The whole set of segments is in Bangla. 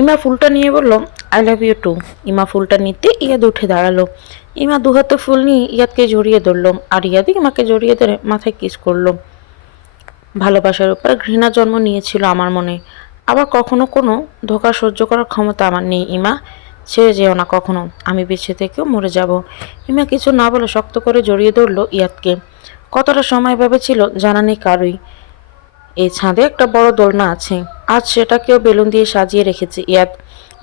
ইমা ফুলটা নিয়ে বলল, আই লাভ ইউ টু। ইমা ফুলটা নিতে ইয়াদ উঠে দাঁড়ালো। ইমা দুহাতে ফুল নিয়ে ইয়াদকে জড়িয়ে ধরল, আর ইয়াদ ইমাকে জড়িয়ে ধরে মাথায় কিস করলো। ভালোবাসার উপর ঘৃণা জন্ম নিয়েছিল আমার মনে। আবার কখনো কোনো ধোঁকা সহ্য করার ক্ষমতা আমার নেই। ইমা, ছেড়ে যেও না কখনো, আমি বেঁচে থেকেও মরে যাব। ইমা কিছু না বলে শক্ত করে জড়িয়ে ধরল ইয়াদকে। কতটা সময় ভেবেছিল জানা নেই কারোই। এই ছাদে একটা বড় দোলনা আছে, আজ সেটাকেও বেলুন দিয়ে সাজিয়ে রেখেছে ইয়াদ।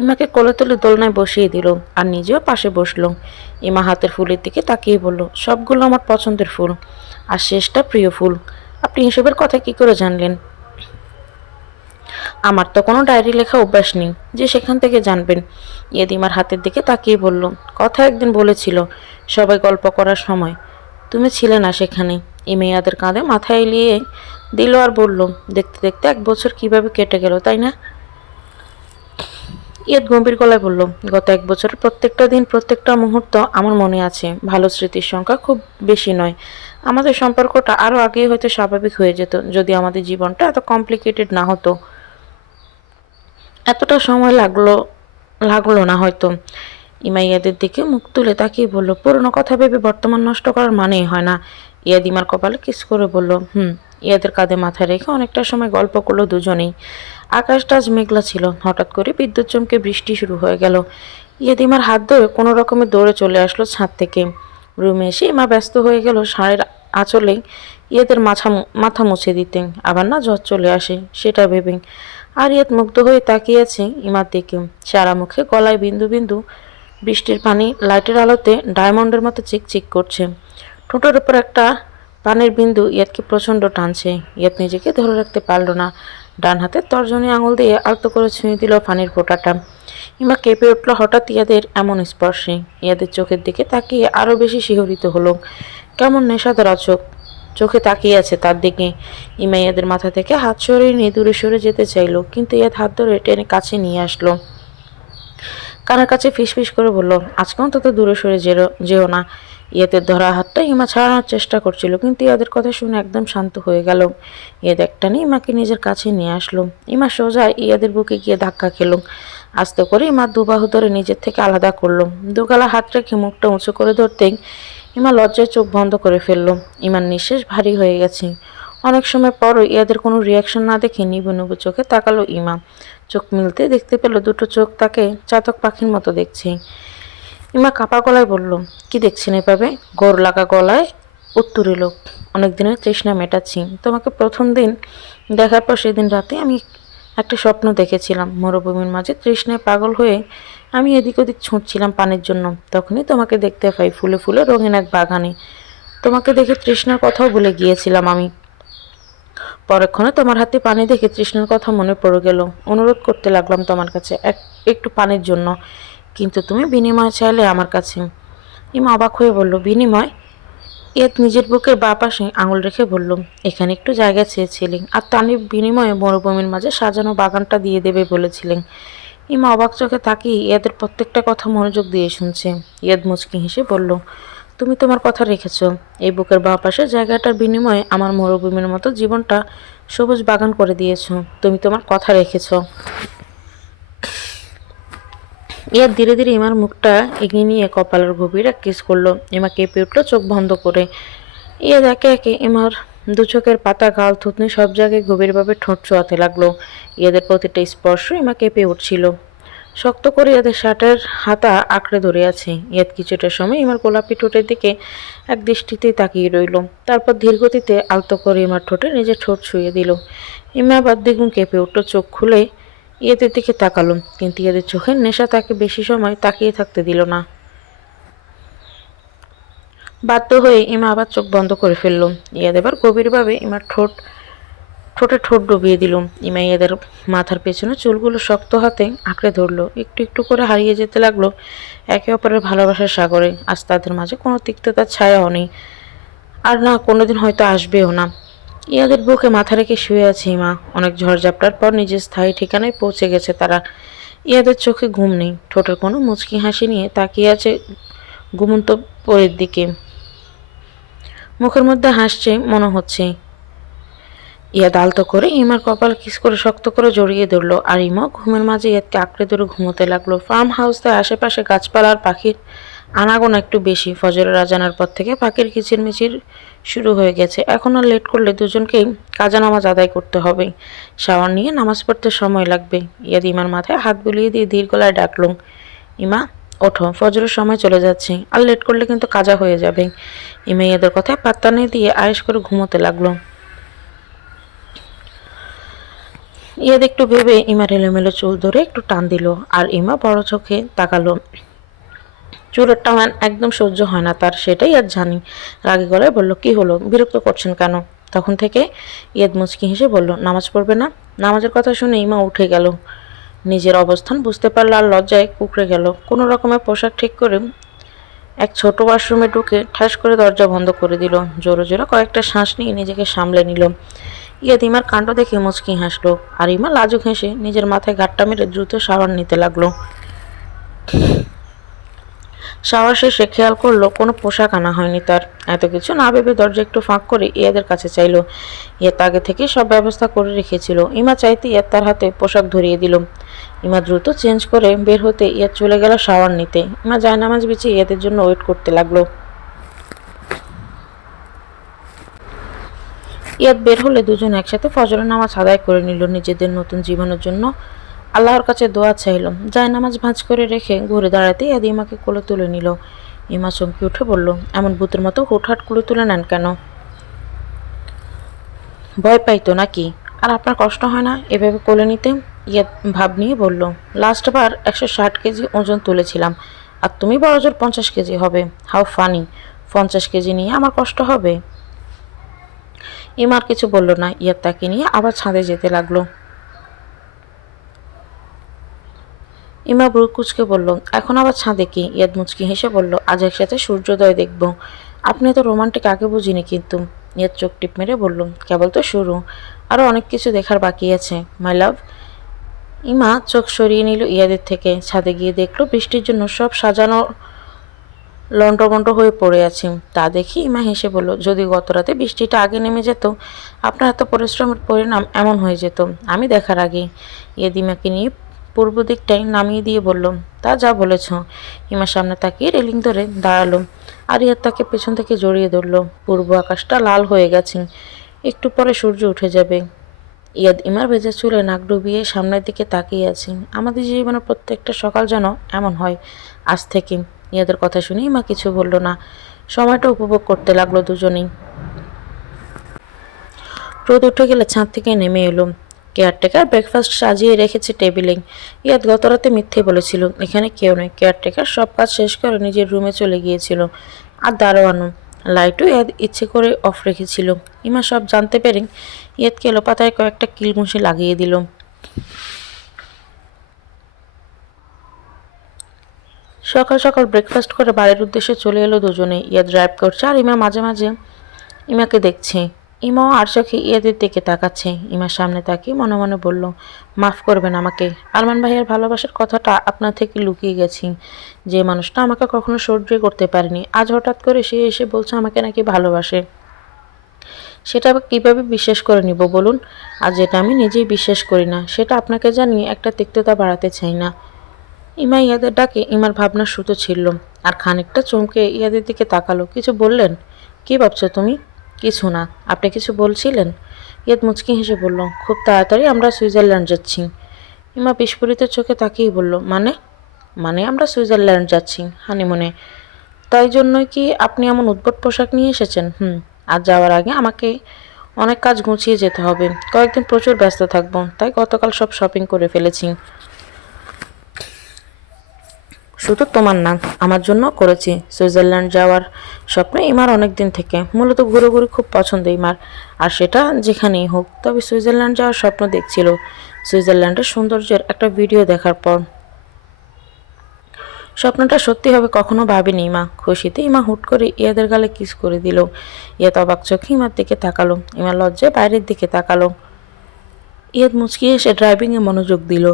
ইমাকে কোলে তুলে দোলনায় বসিয়ে দিল, আর নিজেও পাশে বসলো। ইমা হাতের ফুলের দিকে তাকিয়ে বলল, সবগুলো আমার পছন্দের ফুল, আর শেষটা প্রিয় ফুল। আপনি এসবের কথা কি করে জানলেন? আমার তো কোনো ডায়েরি লেখা অভ্যাস নেই যে সেখান থেকে জানবেন। ইয়েদিমার হাতের দিকে তাকিয়ে বলল, কথা একদিন বলেছিল সবাই গল্প করার সময়, তুমি ছিলে না সেখানে। এই মেয়াদের কাঁধে মাথা এলিয়ে দিল আর বলল, দেখতে দেখতে 1 বছর কিভাবে কেটে গেল তাই না? ইয়েদ গম্ভীর গলায় বলল, গত 1 বছরের প্রত্যেকটা দিন, প্রত্যেকটা মুহূর্ত আমার মনে আছে। ভালো স্মৃতির সংখ্যা খুব বেশি নয়। আমাদের সম্পর্কটা আরও আগেই হয়তো স্বাভাবিক হয়ে যেত যদি আমাদের জীবনটা এত কমপ্লিকেটেড না হতো। এতটা সময় লাগলো না হয়তো। ইমা ইয়াদের দিকে মুখ তুলে তাকিয়ে বলল, পুরনো কথা ভেবে বর্তমান নষ্ট করার মানেই হয় না। ইয়াদ ইমার কপালে কিস করে বলল, হুম। ইয়াদের কাঁধে মাথা রেখে অনেকটা সময় গল্প করলো দুজনেই। আকাশটা আজ মেঘলা ছিল। হঠাৎ করে বিদ্যুৎ চমকে বৃষ্টি শুরু হয়ে গেল। ইয়াদ ইমার হাত ধরে কোনো রকমে দৌড়ে চলে আসলো ছাদ থেকে। রুমে এসে ইমা ব্যস্ত হয়ে গেল শাড়ির আঁচলে ইয়াদের মাথা মুছে দিতে। আবার না জ্বর চলে আসে সেটা ভেবে। আর ইয়াদ মুগ্ধ হয়ে তাকিয়ে আছে ইমার দিকে। সারা মুখে গলায় বিন্দু বিন্দু বৃষ্টির পানি লাইটের আলোতে ডায়মন্ডের মতো চিকচিক করছে। ঠোঁটের উপর একটা পানির বিন্দু ইয়াদকে প্রচণ্ড টানছে। ইয়াদ নিজেকে ধরে রাখতে পারল না। ডান হাতে তর্জনী আঙুল দিয়ে আলতো করে ছুঁয়ে দিল পানির ফোঁটাটা। ইমা কেঁপে উঠল হঠাৎ ইয়াদের এমন স্পর্শে। ইয়াদের চোখের দিকে তাকিয়ে আরও বেশি শিহরিত হলো। কেমন নেশাদার চোখে তাকিয়ে আছে তার দিকে। ইমা ইয়াদের মাথা থেকে হাত সরিয়ে নিয়ে দূরে সরে যেতে চাইল, কিন্তু ইয়াদ হাত ধরে টেনে কাছে নিয়ে আসলো। কানের কাছে ফিসফিস করে বলল, আজকে অন্তত দূরে সরে যেও না। ইয়াদের ধরা হাতটা ইমা ছাড়ানোর চেষ্টা করছিল, কিন্তু ইয়াদের কথা শুনে একদম শান্ত হয়ে গেল। ইয়াদ একটানে ইমাকে নিজের কাছে নিয়ে আসলো। ইমা সোজা ইয়াদের বুকে গিয়ে ধাক্কা খেল। আস্তে করে ইমা দুবাহু ধরে নিজের থেকে আলাদা করলো। দুগালা হাত রেখে মুখটা উঁচু করে ধরতেই ইমা লজ্জায় চোখ বন্ধ করে ফেললো। ইমার নিঃশ্বাস ভারী হয়ে গেছে। অনেক সময় পরও ইয়াদের কোনো রিয়াকশন না দেখে নিবু নিবু চোখে তাকালো ইমা। চোখ মিলতে দেখতে পেল দুটো চোখ তাকে চাতক পাখির মতো দেখছে। ইমা কাপা গলায় বলল, কি দেখছেন এভাবে? গোর লাগা গলায় উত্তর এলো, অনেক দিনের তৃষ্ণা মেটাচ্ছি। তোমাকে প্রথম দিন দেখার পর সেদিন রাতে আমি একটা স্বপ্ন দেখেছিলাম। মরুভূমির মাঝে তৃষ্ণায় পাগল হয়ে আমি এদিক ওদিক ছুটছিলাম পানির জন্য। তখনই তোমাকে দেখতে পাই ফুলে ফুলে রঙিন এক বাগানে। তোমাকে দেখে তৃষ্ণার কথাও ভুলে গিয়েছিলাম আমি। পরক্ষণে তোমার হাতে পানি দেখে তৃষ্ণার কথা মনে পড়ে গেল। অনুরোধ করতে লাগলাম তোমার কাছে একটু পানির জন্য, কিন্তু তুমি বিনিময় চাইলে আমার কাছে। ইমা অবাক হয়ে বলল, বিনিময়? ইয়াদ নিজের বুকের বাঁ পাশে আঙুল রেখে বলল, এখানে একটু জায়গা চেয়েছিলেন, আর তার বিনিময়ে মরুভূমির মাঝে সাজানো বাগানটা দিয়ে দেবে বলেছিলেন। ইমা অবাক চোখে তাকিয়ে ইয়াদের প্রত্যেকটা কথা মনোযোগ দিয়ে শুনছে। ইয়াদ মুচকি হেসে বলল, তুমি তোমার কথা রেখেছ। এই বুকের বাঁ পাশের জায়গাটার বিনিময়ে আমার মরুভূমির মতো জীবনটা সবুজ বাগান করে দিয়েছ। তুমি তোমার কথা রেখেছ। ইয়াদ ধীরে ধীরে ইমার মুখটা এগিয়ে নিয়ে কপালের গভীরে কিস করলো। ইমা কেঁপে উঠলো চোখ বন্ধ করে। ইয়াদ একে একে ইমার দু চোখের পাতা, গাল, থুতনি সব জায়গায় গভীরভাবে ঠোঁট ছোঁয়াতে লাগলো। ইয়াদের প্রতিটা স্পর্শ ইমা কেঁপে উঠছিল। শক্ত করে ইয়াদের শার্টের হাতা আঁকড়ে ধরে আছে। ইয়াদ কিছুটা সময় ইমার গোলাপি ঠোঁটের দিকে এক দৃষ্টিতেই তাকিয়ে রইল। তারপর ধীরগতিতে আলতো করে ইমার ঠোঁটে নিজের ঠোঁট ছুঁয়ে দিল। ইমা আবার দ্বিগুণ কেঁপে উঠল, চোখ খুলে ইয়াদের দিকে তাকালো, কিন্তু ইয়াদের চোখের নেশা তাকে বেশি সময় তাকিয়ে থাকতে দিল না। বাধ্য হয়ে ইমা আবার চোখ বন্ধ করে ফেলল। ইয়াদ এবার গভীরভাবে ইমার ঠোঁটে ঠোঁট ডুবিয়ে দিল। ইমা ইয়াদের মাথার পেছনে চুলগুলো শক্ত হাতে আঁকড়ে ধরলো। একটু একটু করে হারিয়ে যেতে লাগলো একে অপরের ভালোবাসার সাগরে। আজ তাদের মাঝে কোনো তিক্ততার ছায়াও নেই, আর না কোনোদিন হয়তো আসবেও না। ইয়াদের বুকে মাথা রেখে শুয়ে আছে ইমা। অনেক ঝড়ঝাপটার পর নিজের স্থায়ী ঠিকানায় পৌঁছে গেছে তারা। ইয়াদের চোখে ঘুম নেই, ঠোঁটের কোনো মুচকি হাসি নিয়ে তাকিয়ে আছে ঘুমন্ত পরের দিকে। মুখের মধ্যে হাসছে মনে হচ্ছে, ইয়াদ আলতো করে ইমার কপাল কিস করে শক্ত করে জড়িয়ে ধরলো, আর ইমা ঘুমের মাঝে ইয়াদকে আঁকড়ে ধরে ঘুমোতে লাগলো। ফার্ম হাউসে আশেপাশে গাছপালা আর পাখির আনাগোনা একটু বেশি। ফজরের আজানের পর থেকে পাখির কিচিরমিচির শুরু হয়ে গেছে। এখন আর লেট করলে দুজনকেই কাজা নামাজ আদায় করতে হবে। শাওয়ার নিয়ে নামাজ পড়তে সময় লাগবে। ইয়াদ ইমার মাথায় হাত বুলিয়ে দিয়ে ধীর গলায় ডাকল, ইমা ওঠো, ফজরের সময় চলে যাচ্ছে, আর লেট করলে কিন্তু কাজা হয়ে যাবে। ইমা ইয়াদের কথায় পাত্তা নিয়ে দিয়ে আয়েশ করে ঘুমোতে লাগলো। ইয়াদ একটু ভেবে ইমার এলোমেলো চুল ধরে একটু টান দিল, আর ইমা বড় চোখে তাকালো। চুলের টান একদম সহ্য হয় না তার, সেটাই ইয়াদ জানি। রাগী গলায় বলল, কি হলো, বিরক্ত করছেন কেন? তখন থেকে ইয়াদ মুচকি হেসে বলল, নামাজ পড়বে না? নামাজের কথা শুনে ইমা উঠে গেল। নিজের অবস্থান বুঝতে পারল আর লজ্জায় কুঁকড়ে গেল। কোনো রকমের পোশাক ঠিক করে এক ছোট ওয়াশরুমে ঢুকে ঠাস করে দরজা বন্ধ করে দিল। জোরে জোরে কয়েকটা শ্বাস নিয়ে নিজেকে সামলে নিল। ইয়াদ ইমার কাণ্ড দেখে মুচকি হাসলো, আর ইমা লাজুক হেসে নিজের মাথায় গাঁটটা মেরে দ্রুত শাওয়ার নিতে লাগলো। শাওয়ার শেষে খেয়াল করলো কোনো পোশাক আনা হয়নি তার। এত কিছু না ভেবে দরজা একটু ফাঁক করে ইয়াদের কাছে চাইলো। ইয়াদ আগে থেকে সব ব্যবস্থা করে রেখেছিল। ইমা চাইতে ইয়াদ তার হাতে পোশাক ধরিয়ে দিল। ইমা দ্রুত চেঞ্জ করে বের হতে ইয়াদ চলে গেল শাওয়ার নিতে। ইমা জায়নামাজ বিছিয়ে ইয়াদের জন্য ওয়েট করতে লাগলো। ইয়াদ বের হলে দুজন একসাথে ফজরের নামাজ আদায় করে নিল। নিজেদের নতুন জীবনের জন্য আল্লাহর কাছে দোয়া চাইল। জায়নামাজ ভাঁজ করে রেখে ঘুরে দাঁড়াতে ইয়াদ ইমাকে কোলে তুলে নিল। ইমা চমকে উঠে বলল, এমন ভূতের মতো হুটহাট কোলে তুলে নেন কেন? ভয় পাইতো নাকি? আর আপনার কষ্ট হয় না এভাবে কোলে নিতে? ইয়াদ ভাব নিয়ে বলল, লাস্ট বার 160 কেজি ওজন তুলেছিলাম, আর তুমি বড়জোর 50 কেজি হবে। How funny! 50 কেজি নিয়ে আমার কষ্ট হবে? ইমার কিছু বলল না। ইয়াদ তাকে নিয়ে আবার ছাদে যেতে লাগলো। ইমা ব্রু কুচকে বলল, এখন আবার ছাদে কি? ইয়াদ মুচকি হেসে বলল, আজ একসাথে সূর্যোদয় দেখব। আপনি তো রোমান্টিক আগে বুঝিনি কিন্তু। ইয়াদ চোখ টিপ মেরে বলল, কেবল তো শুরু, আরও অনেক কিছু দেখার বাকি আছে মাই লাভ। ইমা চোখ সরিয়ে নিল ইয়াদের থেকে। ছাদে গিয়ে দেখলো বৃষ্টির জন্য সব সাজানো লন্ডভন্ড হয়ে পড়ে আছে। তা দেখি ইমা হেসে বলল, যদি গত রাতে বৃষ্টিটা আগে নেমে যেত, আপনার এত পরিশ্রমের পরিণাম এমন হয়ে যেত আমি দেখার আগে। ইয়াদ ইমাকে নিয়ে পূর্ব দিকটাই নামিয়ে দিয়ে বলল, তা যা বলেছ। ইমার সামনে তাকিয়ে রেলিং ধরে দাঁড়ালো, আর ইয়াদ তাকে পেছন থেকে জড়িয়ে ধরল। পূর্ব আকাশটা লাল হয়ে গেছে, একটু পরে সূর্য উঠে যাবে। ইয়াদ ইমার ভেজা চুলে নাক ডুবিয়ে সামনের দিকে তাকিয়ে আছে। আমাদের জীবনের প্রত্যেকটা সকাল যেন এমন হয় আজ থেকে। ইয়াদের কথা শুনে ইমা কিছু বলল না। সময়টা উপভোগ করতে লাগলো দুজনেই। রোদ উঠে গেলে ছাদ থেকে নেমে এলো। কেয়ারটেকার ব্রেকফাস্ট সাজিয়ে রেখেছে টেবিলে। ইয়াদ গত রাতে মিথ্যে বলেছিল, এখানে কেউ নেই। কেয়ারটেকার সব কাজ শেষ করে নিজের রুমে চলে গিয়েছিল। আর দারোয়ানও লাইটও ইয়াদ ইচ্ছে করে অফ রেখেছিল। ইমা সব জানতে পেরে ইয়াদকে এলোপাতায় কয়েকটা কিল ঘুষি লাগিয়ে দিল। সকাল সকাল ব্রেকফাস্ট করে বাড়ির উদ্দেশ্যে চলে এলো দুজনে। ইয়াদ ড্রাইভ করছে, আর ইমা মাঝে মাঝে ইমাকে দেখছে। ইমাও আর চোখে ইয়াদের দিকে তাকাচ্ছে। ইমার সামনে তাকিয়ে মনে মনে বলল, মাফ করবেন আমাকে। আরমান ভাইয়ের ভালোবাসার কথাটা আপনার থেকে লুকিয়ে গেছি। যে মানুষটা আমাকে কখনো সহ্য করতে পারেনি, আজ হঠাৎ করে সে এসে বলছে আমাকে নাকি ভালোবাসে। সেটা কিভাবে বিশ্বাস করে নিব বলুন? আর যেটা আমি নিজেই বিশ্বাস করি না, সেটা আপনাকে জানিয়ে একটা তিক্ততা বাড়াতে চাই না। ইমা ইয়াদের ডাকে ইমার ভাবনার সুতো ছিল, আর খানিকটা চমকে ইয়াদের দিকে তাকালো। কিছু বললেন? কি ভাবছো তুমি? কিছু না। আপনি কিছু বলছিলেন? ইয়াদ মুচকি হেসে বলল, খুব তাড়াতাড়ি আমরা সুইজারল্যান্ড যাচ্ছি। ইমা বিস্ফোরিত চোখে তাকিয়ে বলল, মানে? মানে আমরা সুইজারল্যান্ড যাচ্ছি হানিমুনে। তাই জন্যই কি আপনি এমন উদ্ভট পোশাক নিয়ে এসেছেন? আর যাওয়ার আগে আমাকে অনেক কাজ গুছিয়ে যেতে হবে। কয়েকদিন প্রচুর ব্যস্ত থাকবো, তাই গতকাল সব শপিং করে ফেলেছি। শুধু তোমার না, আমার জন্য করেছি। সুইজারল্যান্ড যাওয়ার স্বপ্ন ইমার অনেক দিন থেকে। মূলত ঘুরোঘুরি খুব পছন্দ ইমার, আর সেটা যেখানেই হোক। তবে সুইজারল্যান্ড যাওয়ার স্বপ্ন দেখছিল সুইজারল্যান্ডের সৌন্দর্যের একটা ভিডিও দেখার পর। স্বপ্নটা সত্যি হবে কখনো ভাবেনি ইমা। খুশিতে ইমা হুট করে ইয়াদের গালে কিস করে দিল। ইয়াদ অবাক চোখে ইমার দিকে তাকালো। ইমা লজ্জায় বাইরের দিকে তাকালো। ইয়াদ মুচকি এসে ড্রাইভিংয়ে মনোযোগ দিল।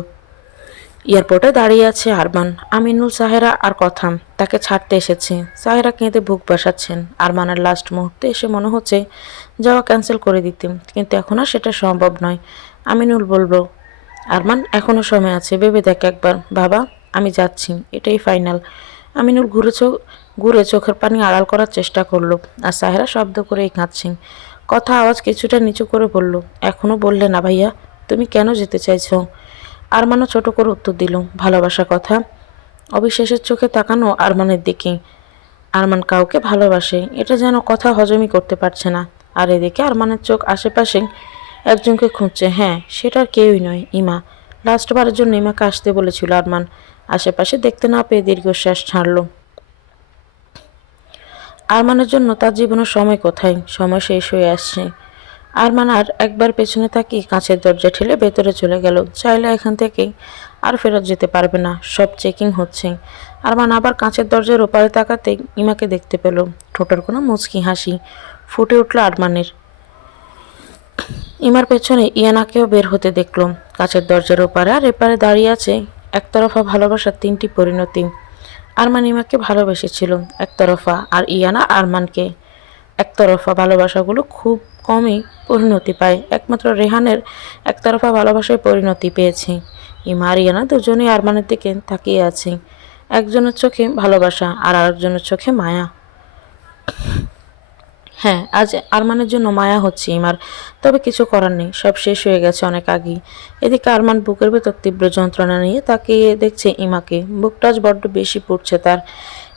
এয়ারপোর্টে দাঁড়িয়ে আছে আরমান, আমিনুল, সাহেরা আর কথা তাকে ছাড়তে এসেছে। সাহেরা কেঁদে বুক বাসাচ্ছেন। আরমানের লাস্ট মুহূর্তে এসে মনে হচ্ছে যাওয়া ক্যান্সেল করে দিতে, কিন্তু এখন আর সেটা সম্ভব নয়। আমিনুল বলল, আরমান এখনো সময় আছে, ভেবে দেখ একবার। বাবা, আমি যাচ্ছি, এটাই ফাইনাল। আমিনুল ঘুরে চোখের পানি আড়াল করার চেষ্টা করলো, আর সাহেরা শব্দ করেই কাঁদছে। কথা আওয়াজ কিছুটা নিচু করে বলল, এখনো বললে না ভাইয়া, তুমি কেন যেতে চাইছো? আরমানও ছোট করে উত্তর দিল, ভালোবাসা। কথা অবিশ্বাসের চোখে তাকানো আরমানের দিকে। আরমান কাউকে ভালোবাসে, এটা যেন কথা হজমই করতে পারছে না। আর এদিকে আরমানের চোখ আশেপাশে একজনকে খুঁজছে। হ্যাঁ, সেটা আর কেউই নয়, ইমা। লাস্টবারের জন্য ইমাকে আসতে বলেছিল আরমান। আশেপাশে দেখতে না পেয়ে দীর্ঘশ্বাস ছাড়ল। আরমানের জন্য তার জীবনের সময় কোথায়? সময় শেষ হয়ে আসছে। আরমান আর একবার পেছনে তাকিয়ে কাঁচের দরজা ঠেলে ভেতরে চলে গেল। চাইলে এখান থেকেই আর ফেরত যেতে পারবে না, সব চেকিং হচ্ছে। আরমান আবার কাঁচের দরজার ওপারে তাকাতে ইমাকে দেখতে পেল। ঠোঁটের কোনো মুচকি হাসি ফুটে উঠল আরমানের। ইমার পেছনে ইয়ানাকেও বের হতে দেখল। কাঁচের দরজার ওপারে আর এপারে দাঁড়িয়ে আছে একতরফা ভালোবাসার তিনটি পরিণতি। আরমান ইমাকে ভালোবেসেছিল একতরফা, আর ইয়ানা আরমানকে। একতরফা ভালোবাসাগুলো খুব কমই পরিণতি পায়, একমাত্র রেহানের একতরফা ভালোবাসায় পরিণতি পেয়েছে। ইমা আর ইয়ানা দুজনেই আরমানের দিকে তাকিয়ে আছে। একজনের চোখে ভালোবাসা আর আরেকজনের চোখে মায়া। হ্যাঁ, আজ আরমানের জন্য মায়া হচ্ছে ইমার, তবে কিছু করার নেই, সব শেষ হয়ে গেছে অনেক আগেই। এদিকে আরমান বুকের ভেতর তীব্র যন্ত্রণা নিয়ে তাকিয়ে দেখছে ইমাকে। বুকটা আজ বড্ড বেশি পড়ছে তার।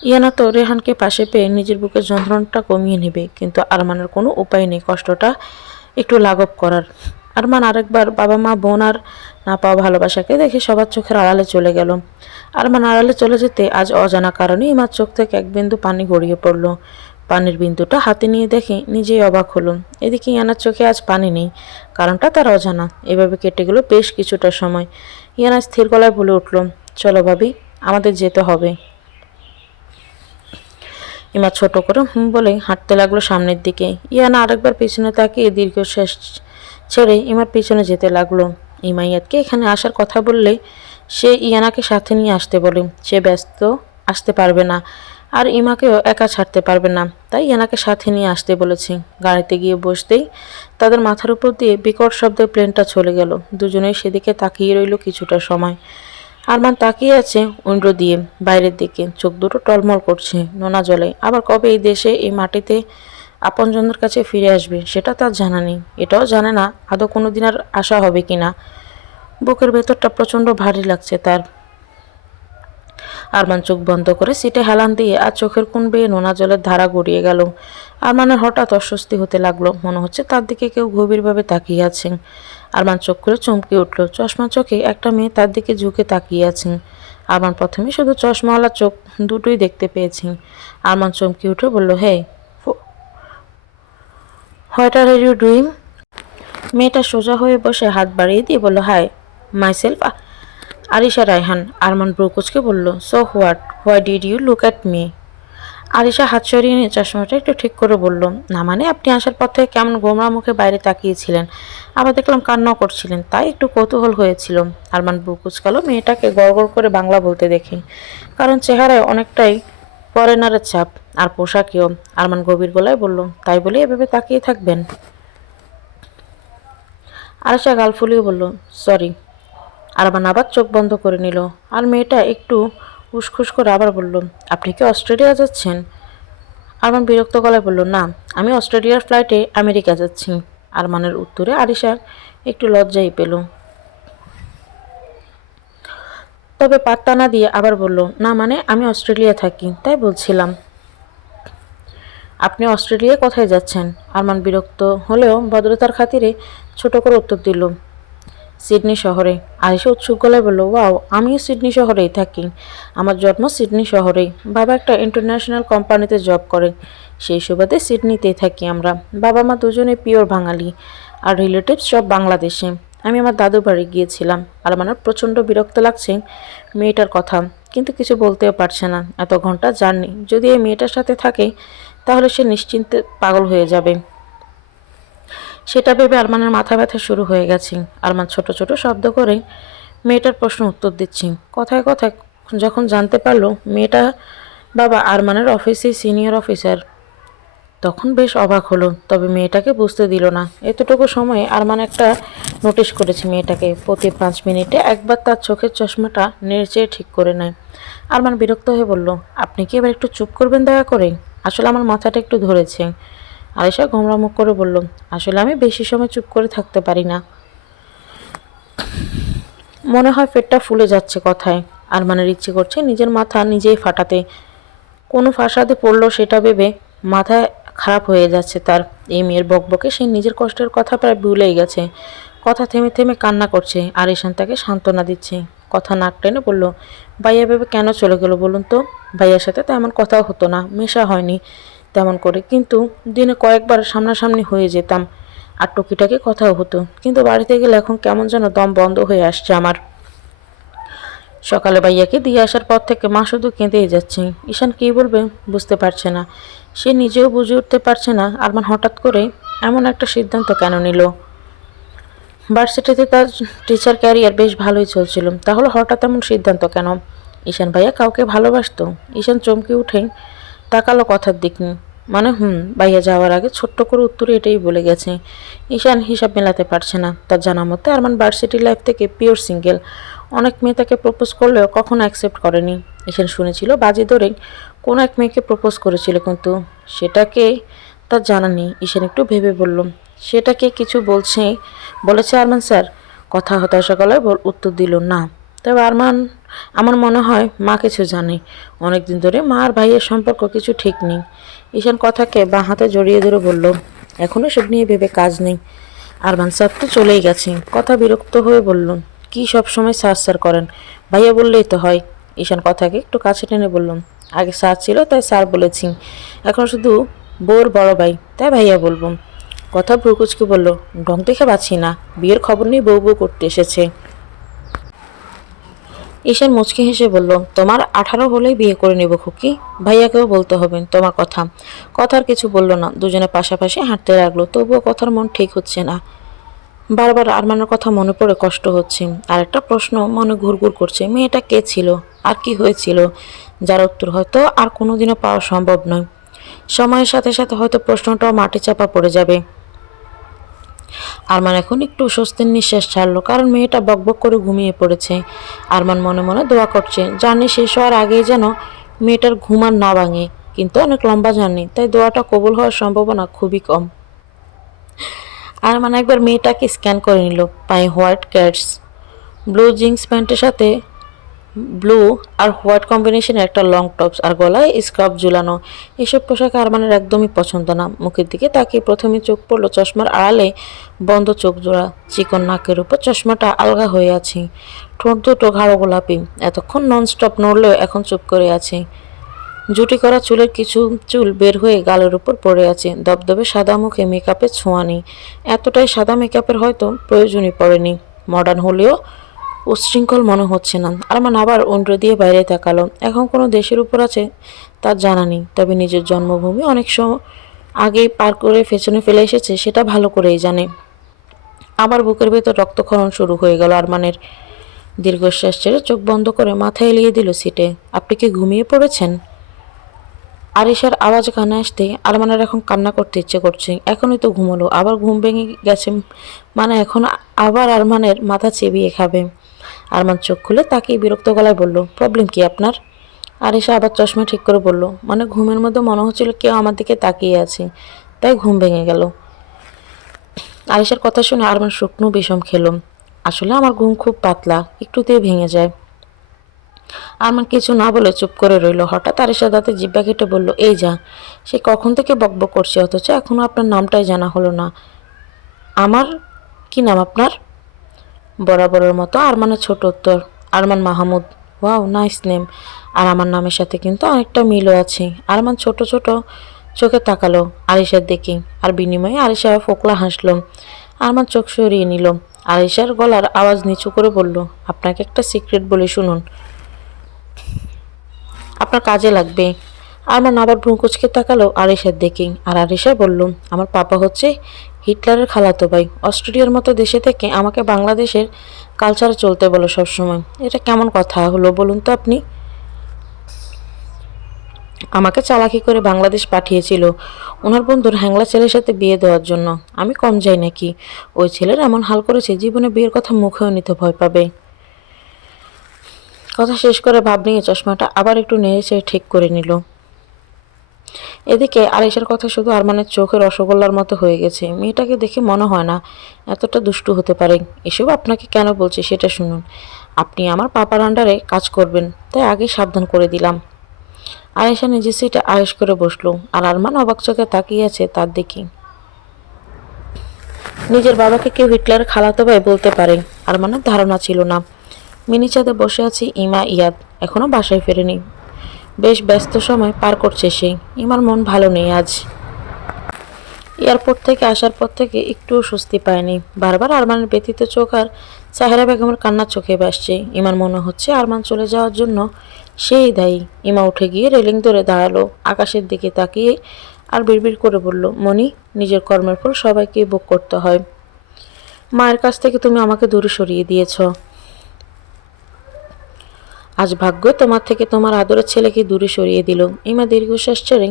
ইয়ানা তো রেহানকে পাশে পেয়ে নিজের বুকের যন্ত্রণাটা কমিয়ে নেবে, কিন্তু আরমানের কোনো উপায় নেই কষ্টটা একটু লাঘব করার। আরমান আরেকবার বাবা মা বোন আর না পাওয়া ভালোবাসাকে দেখে সবার চোখের আড়ালে চলে গেল। আরমান আড়ালে চলে যেতে আজ অজানা কারণে ইমার চোখ থেকে এক বিন্দু পানি গড়িয়ে পড়ল। পানির বিন্দুটা হাতে নিয়ে দেখে নিজেই অবাক হলো। এদিকে ইয়ানার চোখে আজ পানি নেই, কারণটা তার অজানা। এভাবে কেটে গেল বেশ কিছুটা সময়। ইয়ানা স্থির গলায় বলে উঠল, চলো ভাবি, আমাদের যেতে হবে। ইমা ছোট করে হুম বলে হাঁটতে লাগলো সামনের দিকে। ইয়ানা আরেকবার পিছনে তাকিয়ে দীর্ঘশ্বাস ছেড়ে ইমার পিছনে যেতে লাগলো। ইমাইয়াতকে এখানে আসার কথা বললে সে ইয়ানাকে সাথে নিয়ে আসতে বলে। সে ব্যস্ত, আসতে পারবে না, আর ইমাকেও একা ছাড়তে পারবে না, তাই ইয়ানাকে সাথে নিয়ে আসতে বলেছি। গাড়িতে গিয়ে বসতেই তাদের মাথার উপর দিয়ে বিকট শব্দে প্লেনটা চলে গেল। দুজনেই সেদিকে তাকিয়ে রইল কিছুটা সময়। আরমান তাকিয়ে আছে উইন্ডো দিয়ে বাইরের দিকে, চোখ দুটো টলমল করছে নোনা জলে। আবার কবে এই দেশে, এই মাটিতে আপনজনদের কাছে ফিরে আসবে সেটা তার জানা নেই। এটাও জানে না আদৌ কোনোদিন আর আশা হবে কিনা। বুকের ভেতরটা প্রচণ্ড ভারী লাগছে তার। আরমান চোখ বন্ধ করে সিটে হেলান দিয়ে আর চোখের কোণ বেয়ে নোনা জলের ধারা গড়িয়ে গেল। আরমানের হঠাৎ অস্বস্তি হতে লাগলো, মনে হচ্ছে তার দিকে কেউ গভীরভাবে তাকিয়ে আছে। আরমান চোখ করে চমকে উঠল। চশমা চোখে একটা মেয়ে তার দিকে ঝুঁকে তাকিয়ে আছে। আরমান প্রথমে শুধু চশমাওয়ালা চোখ দুটোই দেখতে পেয়েছি। আরমান চমকে উঠে বলল, hey, what are you doing? মেয়েটা সোজা হয়ে বসে হাত বাড়িয়ে দিয়ে বলল, হাই, মাইসেলফ আরিশা রায়হান। আরমান ব্রুকুচকে বলল, so why did you look at me? Arisha হাত সরিয়ে নিয়ে চশমাটা একটু ঠিক করে বলল, না মানে আপনি আসার পর থেকে কেমন গোমরা মুখে বাইরে তাকিয়েছিলেন, আবার দেখলাম কান্নাও করছিলেন, তাই একটু কৌতূহল হয়েছিল। আরমান ব্রুকুচকালো মেয়েটাকে গড়গড় করে বাংলা বলতে দেখে, কারণ চেহারায় অনেকটাই ফরেনারের ছাপ, আর পোশাকেও। আরমান গভীর গলায় বলল, তাই বলে এভাবে তাকিয়ে থাকবেন? আরিশা গাল ফুলিয়ে বলল, সরি। আরমান আবার চোখ বন্ধ করে নিল, আর মেয়েটা একটু উসখুস করে আবার বলল, আপনি কি অস্ট্রেলিয়া যাচ্ছেন? আরমান বিরক্ত গলায় বলল, না, আমি অস্ট্রেলিয়ার ফ্লাইটে আমেরিকা যাচ্ছি। আরমানের উত্তরে আরিশা একটু লজ্জাই পেল, তবে পাত্তা না দিয়ে আবার বলল, না মানে আমি অস্ট্রেলিয়া থাকি, তাই বলছিলাম। আপনি অস্ট্রেলিয়া কোথায় যাচ্ছেন? আরমান বিরক্ত হলেও ভদ্রতার খাতিরে ছোট করে উত্তর দিল, সিডনি শহরে। আরিশা উৎসুক গলায় বলল, ওয়াও, আমিও সিডনি শহরেই থাকি। আমার জন্ম সিডনি শহরেই। বাবা একটা ইন্টারন্যাশনাল কোম্পানিতে জব করে, সেই সুবাদে সিডনিতেই থাকি আমরা। বাবা মা দুজনে পিওর বাঙালি, আর রিলেটিভস সব বাংলাদেশে। আমি আমার দাদু বাড়ি গিয়েছিলাম। আর আমার প্রচণ্ড বিরক্ত লাগছে মেয়েটার কথা, কিন্তু কিছু বলতেও পারছে না। এত ঘন্টা জার্নি, যদি এই মেয়েটার সাথে থাকে তাহলে সে নিশ্চিন্তে পাগল হয়ে যাবে। সেটা ভেবে আরমানের মাথা ব্যথা শুরু হয়ে গেছে। আরমান ছোট ছোট শব্দ করে মেয়েটার প্রশ্ন উত্তর দিচ্ছি। কথায় কথায় যখন জানতে পারলো মেয়েটা বাবা আরমানের অফিসে সিনিয়র অফিসার, তখন বেশ অবাক হলো, তবে মেয়েটাকে বুঝতে দিল না। এতটুকু সময়ে আরমান একটা নোটিশ করেছে মেয়েটাকে প্রতি 5 মিনিটে একবার তার চোখের চশমাটা নেড়েচেড়ে ঠিক করে নেয়। আরমান বিরক্ত হয়ে বলল, আপনি কি এবার একটু চুপ করবেন দয়া করে? আসলে আমার মাথাটা একটু ধরেছে। আয়েশা গোমরা মুখ করে বলল, আসলে আমি বেশি সময় চুপ করে থাকতে পারি না, মনে হয় পেটটা ফুলে যাচ্ছে কথায়। আরমানের ইচ্ছে করছে নিজের মাথা নিজেই ফাটাতে, কোনো ফাঁসাদে পড়লো সেটা ভেবে মাথা খারাপ হয়ে যাচ্ছে তার। এই মেয়ের বকবকে সে নিজের কষ্টের কথা প্রায় ভুলেই গেছে। কথা থেমে থেমে কান্না করছে আর ঈশান তাকে সান্ত্বনা দিচ্ছে। কথা নাক টেনে বলল, ভাইয়া ভেবে কেন চলে গেল বলুন তো? ভাইয়ার সাথে তেমন কথাও হতো না, মেশা হয়নি তেমন করে, কিন্তু দিনে কয়েকবার সামনাসামনি হয়ে যেতাম আর টুকিটাকি কথাও হতো, কিন্তু বাড়িতে গেলে এখন কেমন যেন দম বন্ধ হয়ে আসছে আমার। সকালে ভাইয়াকে দিয়ে আসার পর থেকে মা শুধু কেঁদেই যাচ্ছে। ঈশান কী বলবে বুঝতে পারছে না, সে নিজেও বুঝে উঠতে পারছে না আরমান হঠাৎ করে এমন একটা সিদ্ধান্ত কেন নিল। ভার্সিটিতে তার টিচার ক্যারিয়ার বেশ ভালোই চলছিল, তাহলে হঠাৎ এমন সিদ্ধান্ত কেন? ঈশান ভাইয়া কাউকে ভালোবাসতো? ঈশান চমকে উঠে তাকালো কথার দিক নিয়ে, মানে ভাইয়া যাওয়ার আগে ছোট্ট করে উত্তরে এটাই বলে গেছে। ঈশান হিসাব মেলাতে পারছে না। তার জানা মতে আরমান ভার্সিটি লাইফ থেকে পিওর সিঙ্গেল, অনেক মেয়ে তাকে প্রপোজ করলেও কখনো অ্যাকসেপ্ট করেনি। ঈশান শুনেছিল বাজি ধরে কোনো এক মেয়েকে প্রপোজ করেছিল, কিন্তু সেটাকে তার জানা নেই। ঈশান একটু ভেবে বলল, সেটাকে কিছু বলেছে আরমান স্যার? কথা হতাশা গলায় উত্তর দিল, না। তবে আরমান, আমার মনে হয় মা কিছু জানে। অনেকদিন ধরে মা আর ভাইয়ের সম্পর্ক কিছু ঠিক নেই। ঈশান কথাকে বাঁ হাতে জড়িয়ে ধরে বলল, এখনও সব নিয়ে ভেবে কাজ নেই। আরমান স্যার তো চলেই গেছে। কথা বিরক্ত হয়ে বলল, কি সব সময় স্যার স্যার করেন? ভাইয়া বললেই তো হয়। ঈশান কথাকে একটু কাছে টেনে বলল, আগে স্যার ছিল তাই স্যার বলেছি, এখন শুধু বউর বড় ভাই তাই ভাইয়া বলবো। কথা ভ্রুকুচকে বলল, ঢং দেখে পাচ্ছি না, বিয়ের খবর নিয়ে বউ বউ করতে এসেছে। ঈশান মুচকি হেসে বলল, তোমার 18 হলেই বিয়ে করে নেব খুকি, ভাইয়াকেও বলতে হবে তোমার কথা। কথার কিছু বলল না, দুজনে পাশাপাশি হাঁটতে লাগলো, তবুও কথার মন ঠিক হচ্ছে না। বারবার আরমানের কথা মনে পড়ে কষ্ট হচ্ছে, আর একটা প্রশ্ন মনে ঘুরঘুর করছে, মেয়েটা কে ছিল আর কি হয়েছিল, যার উত্তর হয়তো আর কোনোদিনও পাওয়া সম্ভব নয়। সময়ের সাথে সাথে হয়তো প্রশ্নটাও মাটি চাপা পড়ে যাবে। আরমান এখন একটু স্বস্তির নিঃশ্বাস ছাড়লো, কারণ মেয়েটা বকবক করে ঘুমিয়ে পড়েছে। আরমান মনে মনে দোয়া করছে জার্নি শেষ হওয়ার আগেই যেন মেয়েটার ঘুম আর না ভাঙে, কিন্তু অনেক লম্বা জার্নি, তাই দোয়াটা কবুল হওয়ার সম্ভাবনা খুবই কম। আরমান একবার মেয়েটাকে স্ক্যান করে নিল। পায়ে হোয়াইট ক্যাটস, ব্লু জিন্স প্যান্টের সাথে ব্লু আর হোয়াইট কম্বিনেশনের একটা লং টপস, আর গলায় স্কার্ফ ঝুলানো। এসব পোশাক আরমানের একদমই পছন্দ না। মুখের দিকে তাকিয়ে প্রথমে চোখ পড়ল চশমার আড়ালে বন্ধ চোখ জোড়া, চিকন নাকের উপর চশমাটা আলগা হয়ে আছে, ঠোঁট দুটো গাঢ় গোলাপি, এতক্ষণ ননস্টপ নড়লেও এখন চুপ করে আছে। জুটি করা চুলের কিছু চুল বের হয়ে গালের উপর পড়ে আছে, দবদবে সাদা মুখে মেকআপের ছোঁয়া নেই, এতটাই সাদা মেকআপের হয়তো প্রয়োজনই পড়েনি। মডার্ন হলেও উচ্ছৃঙ্খল মনে হচ্ছে না। আরমান আবার উন্ড্র দিয়ে বাইরে তাকালো। এখন কোনো দেশের উপর আছে তার জানা নেই, তবে নিজের জন্মভূমি অনেক সময় আগেই পার করে পেছনে ফেলে এসেছে সেটা ভালো করেই জানে। আবার বুকের ভেতর রক্তক্ষরণ শুরু হয়ে গেল আরমানের। দীর্ঘশ্বাস ছেড়ে চোখ বন্ধ করে মাথা এলিয়ে দিল সিটে। আপনি কি ঘুমিয়ে পড়েছেন? আরিশার আওয়াজ কানে আসতে আরমানের এখন কান্না করতে ইচ্ছে করছে। এখনই তো ঘুমোলো, আবার ঘুম ভেঙে গেছে, মানে এখন আবার আরমানের মাথা চেবিয়ে খাবে। আরমান চোখ খুলে তাকিয়ে বিরক্ত গলায় বলল, প্রবলেম কি আপনার? আরিশা আবার চশমা ঠিক করে বলল, মানে ঘুমের মধ্যে মনে হচ্ছিল কেউ আমার দিকে তাকিয়ে আছে, তাই ঘুম ভেঙে গেল। আরিশার কথা শুনে আরমান শুকনো বিষম খেলো। আসলে আমার ঘুম খুব পাতলা, একটুতেই ভেঙে যায়। আরমান কিছু না বলে চুপ করে রইল। হঠাৎ আরিশা দাঁতে জিব্বা কেটে বলল, এই যা, সে কখন থেকে বকবক করছে, অথচ এখনো আপনার নামটাই জানা হলো না। আমার কি নাম আপনার? বরাবরের মতো আরমানের ছোট উত্তর, Arman Mahmud. Wow, nice name. আর আমার নামের সাথে কিন্তু অনেকটা মিলও আছে। আরমান ছোট ছোট চোখে তাকালো আরিশার দিকে, আর বিনিময়ে আরিশা ফোকলা হাসল। আরমান চোখ সরিয়ে নিল। আরিশার গলার আওয়াজ নিচু করে বলল, আপনাকে একটা সিক্রেট বলে শুনুন, আপনার কাজে লাগবে। আরমান আবার ভ্রু কুঁচকে তাকালো আরিশার দিকে, আর আরিশা বলল, আমার পাপা হচ্ছে হিটলারের খালাতো ভাই। অস্ট্রেলিয়ার মতো দেশে থেকে আমাকে বাংলাদেশের কালচারে চলতে বলো সবসময়। এটা কেমন কথা হলো বলুন তো আপনি? আমাকে চালাকি করে বাংলাদেশ পাঠিয়েছিল ওনার বন্ধুর হ্যাংলা ছেলের সাথে বিয়ে দেওয়ার জন্য। আমি কম যাই নাকি? ওই ছেলের এমন হাল করেছে জীবনে বিয়ের কথা মুখেও নিতে ভয় পাবে। কথা শেষ করে ভাব নিয়ে চশমাটা আবার একটু নেড়েচেড়ে ঠিক করে নিল। এদিকে আরিশের কথা শুধু আরমানের চোখে রসগোল্লার মতো হয়ে গেছে। মেয়েটাকে দেখে মনে হয় না এতটা দুষ্টু হতে পারে। এসব আপনাকে কেন বলছি সেটা শুনুন। আপনি আমার পাপার আন্ডারে কাজ করবেন, তাই আগে সাবধান করে দিলাম। আয়েশা নিজের সিটে আয়েশ করে বসলো, আর আরমান অবাক চোখে তাকিয়ে আছে তার দিকে। নিজের বাবাকে কেউ হিটলারের খালাতো ভাই বলতে পারে, আরমানের ধারণা ছিল না। মিনি ছাদে বসে আছি ইমা ইয়াদ এখনো বাসায় ফেরেনি। বেশ ব্যস্ত সময় পার করছে সে। ইমার মন ভালো নেই আজ। এয়ারপোর্ট থেকে আসার পর থেকে একটুও স্বস্তি পায়নি। বারবার আরমানের ব্যথিত চোখ আর সাহেরা বেগমের কান্নার চোখে ভাসছে। ইমার মনে হচ্ছে আরমান চলে যাওয়ার জন্য সেই দায়ী। ইমা উঠে গিয়ে রেলিং ধরে দাঁড়ালো, আকাশের দিকে তাকিয়ে আর বিড়বিড় করে বলল, মনি, নিজের কর্মের ফল সবাইকে ভোগ করতে হয়। মায়ের কাছ থেকে তুমি আমাকে দূরে সরিয়ে দিয়েছ। আজ ভাগ্য তোমার থেকে তোমার আদরের ছেলেকে দূরে সরিয়ে দিল। ইমা দীর্ঘশ্বাস ছেড়ে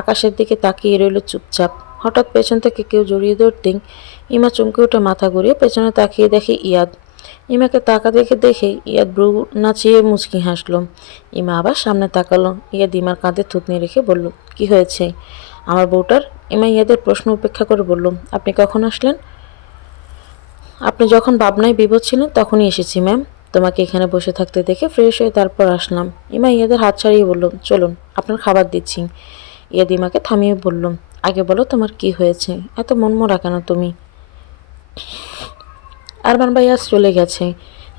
আকাশের দিকে তাকিয়ে রইল চুপচাপ। হঠাৎ পেছন থেকে কেউ জড়িয়ে ধরতেই ইমা চমকে উঠে মাথা ঘুরিয়ে পেছনে তাকিয়ে দেখে ইয়াদ। ইমাকে তাকা দেখে ইয়াদ ব্রু নাচিয়ে মুচকি হাসল। ইমা আবার সামনে তাকালো। ইয়াদ ইমার কাঁধে থুতনি রেখে বলল, কি হয়েছে আমার বউটার? ইমা ইয়াদের প্রশ্ন উপেক্ষা করে বলল, আপনি কখন আসলেন? আপনি যখন ভাবনায় বিপদ ছিলেন তখনই এসেছি ম্যাম। তোমাকে এখানে বসে থাকতে দেখে ফ্রেশ হয়ে তারপর আসলাম। ইমা ইয়াদের হাত ছাড়িয়ে বলল, চলুন আপনার খাবার দিচ্ছি। ইয়াদ ইমাকে থামিয়ে বলল, আগে বলো তোমার কি হয়েছে, এত মনমরা কেন তুমি? আরমান ভাই আজ চলে গেছে।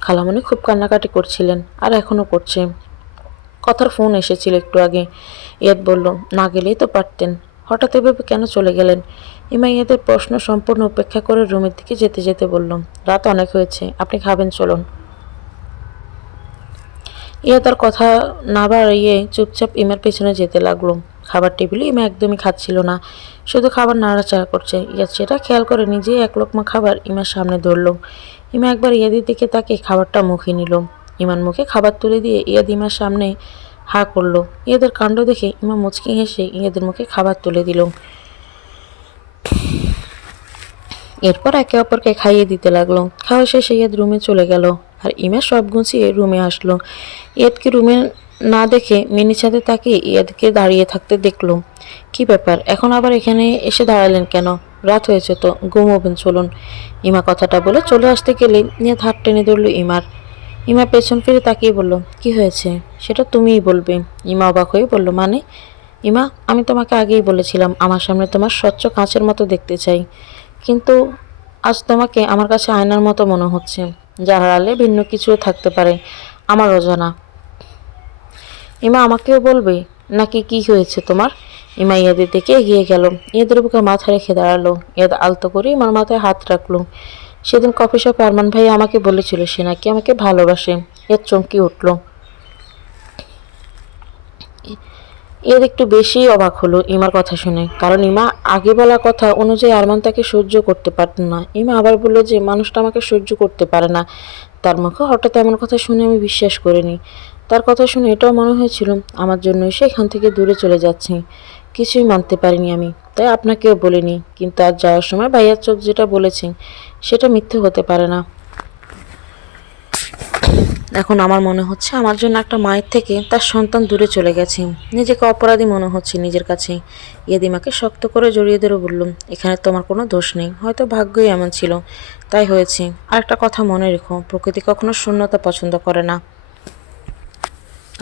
খালামণি খুব কান্নাকাটি করছিলেন, আর এখনও করছে। কথার ফোন এসেছিল একটু আগে। ইয়াদ বলল, না গেলেই তো পারতেন, হঠাৎ এভাবে কেন চলে গেলেন? ইমা ইয়াদের প্রশ্ন সম্পূর্ণ উপেক্ষা করে রুমের দিকে যেতে যেতে বলল, রাত অনেক হয়েছে, আপনি খাবেন, চলুন। ইয়া তার কথা না বাড়িয়ে চুপচাপ ইমার পেছনে যেতে লাগলো। খাবার টেবিলে ইমা একদমই খাচ্ছিল না, শুধু খাবার নাড়াচাড়া করছে। ইয়াদ সেটা খেয়াল করে নিজেই এক লোকমা খাবার ইমার সামনে ধরল। ইমা একবার ইয়াদের দিকে তাকে খাবারটা মুখে নিল। ইমার মুখে খাবার তুলে দিয়ে ইয়াদ ইমার সামনে হা করলো। ইয়াদের কাণ্ড দেখে ইমা মুচকি হেসে ইয়াদের মুখে খাবার তুলে দিল। এরপর একে অপরকে খাইয়ে দিতে লাগলো। খাওয়া শেষে ইয়াদ রুমে চলে গেল, আর ইমা সব গুছিয়ে রুমে আসলো। ইয়াদকে রুমে না দেখে মিনি ছাদে তাকিয়ে ইয়াদকে দাঁড়িয়ে থাকতে দেখলো। কি ব্যাপার, এখন আবার এখানে এসে দাঁড়ালেন কেন? রাত হয়েছে তো, ঘুমোবেন, চলুন। ইমা কথাটা বলে চলে আসতে গেলে ইয়াদ হাত টেনে ধরল ইমার। ইমা পেছন ফিরে তাকিয়ে বলল, কি হয়েছে সেটা তুমিই বলবে। ইমা অবাক হয়ে বলল, মানে? ইমা, আমি তোমাকে আগেই বলেছিলাম আমার সামনে তোমার স্বচ্ছ কাঁচের মতো দেখতে চাই, কিন্তু আজ তোমাকে আমার কাছে আয়নার মতো মনে হচ্ছে, যার আড়ালে ভিন্ন কিছুও থাকতে পারে, আমার অজানা। ইমা আমাকেও বলবে নাকি কি হয়েছে তোমার? ইমা ইয়াদের দিকে এগিয়ে গেল, ইয়াদের বুকে মাথা রেখে দাঁড়ালো। ইয়াদ আলতো করে ইমার মাথায় হাত রাখলো। সেদিন কফি শপে আরমান ভাই আমাকে বলেছিল সে নাকি আমাকে ভালোবাসে। ইয়াদ চমকে উঠল। এর একটু বেশি অবাক হলো ইমার কথা শুনে, কারণ ইমা আগে বলা কথা অনুযায়ী আরমান তাকে সহ্য করতে পারত না। ইমা আবার বলল যে মানুষটা আমাকে সহ্য করতে পারে না। তার মুখে হঠাৎ এমন কথা শুনে আমি বিশ্বাস করিনি। তার কথা শুনে এটাও মনে হয়েছিল আমার জন্যই সে এখান থেকে দূরে চলে যাচ্ছে। কিছুই মানতে পারিনি আমি, তাই আপনাকেও বলিনি। কিন্তু আজ যাওয়ার সময় ভাইয়ার চোখ যেটা বলেছেন সেটা মিথ্যে হতে পারে না। এখন আমার মনে হচ্ছে আমার জন্য একটা মায়ের থেকে তার সন্তান দূরে চলে গেছে। নিজেকে অপরাধী মনে হচ্ছে নিজের কাছে। ইয়াদিমাকে শক্ত করে জড়িয়ে ধরে বললুম, এখানে তোমার কোনো দোষ নেই, হয়তো ভাগ্যই এমন ছিল, তাই হয়েছে। আর একটা কথা মনে রেখো, প্রকৃতি কখনো শূন্যতা পছন্দ করে না।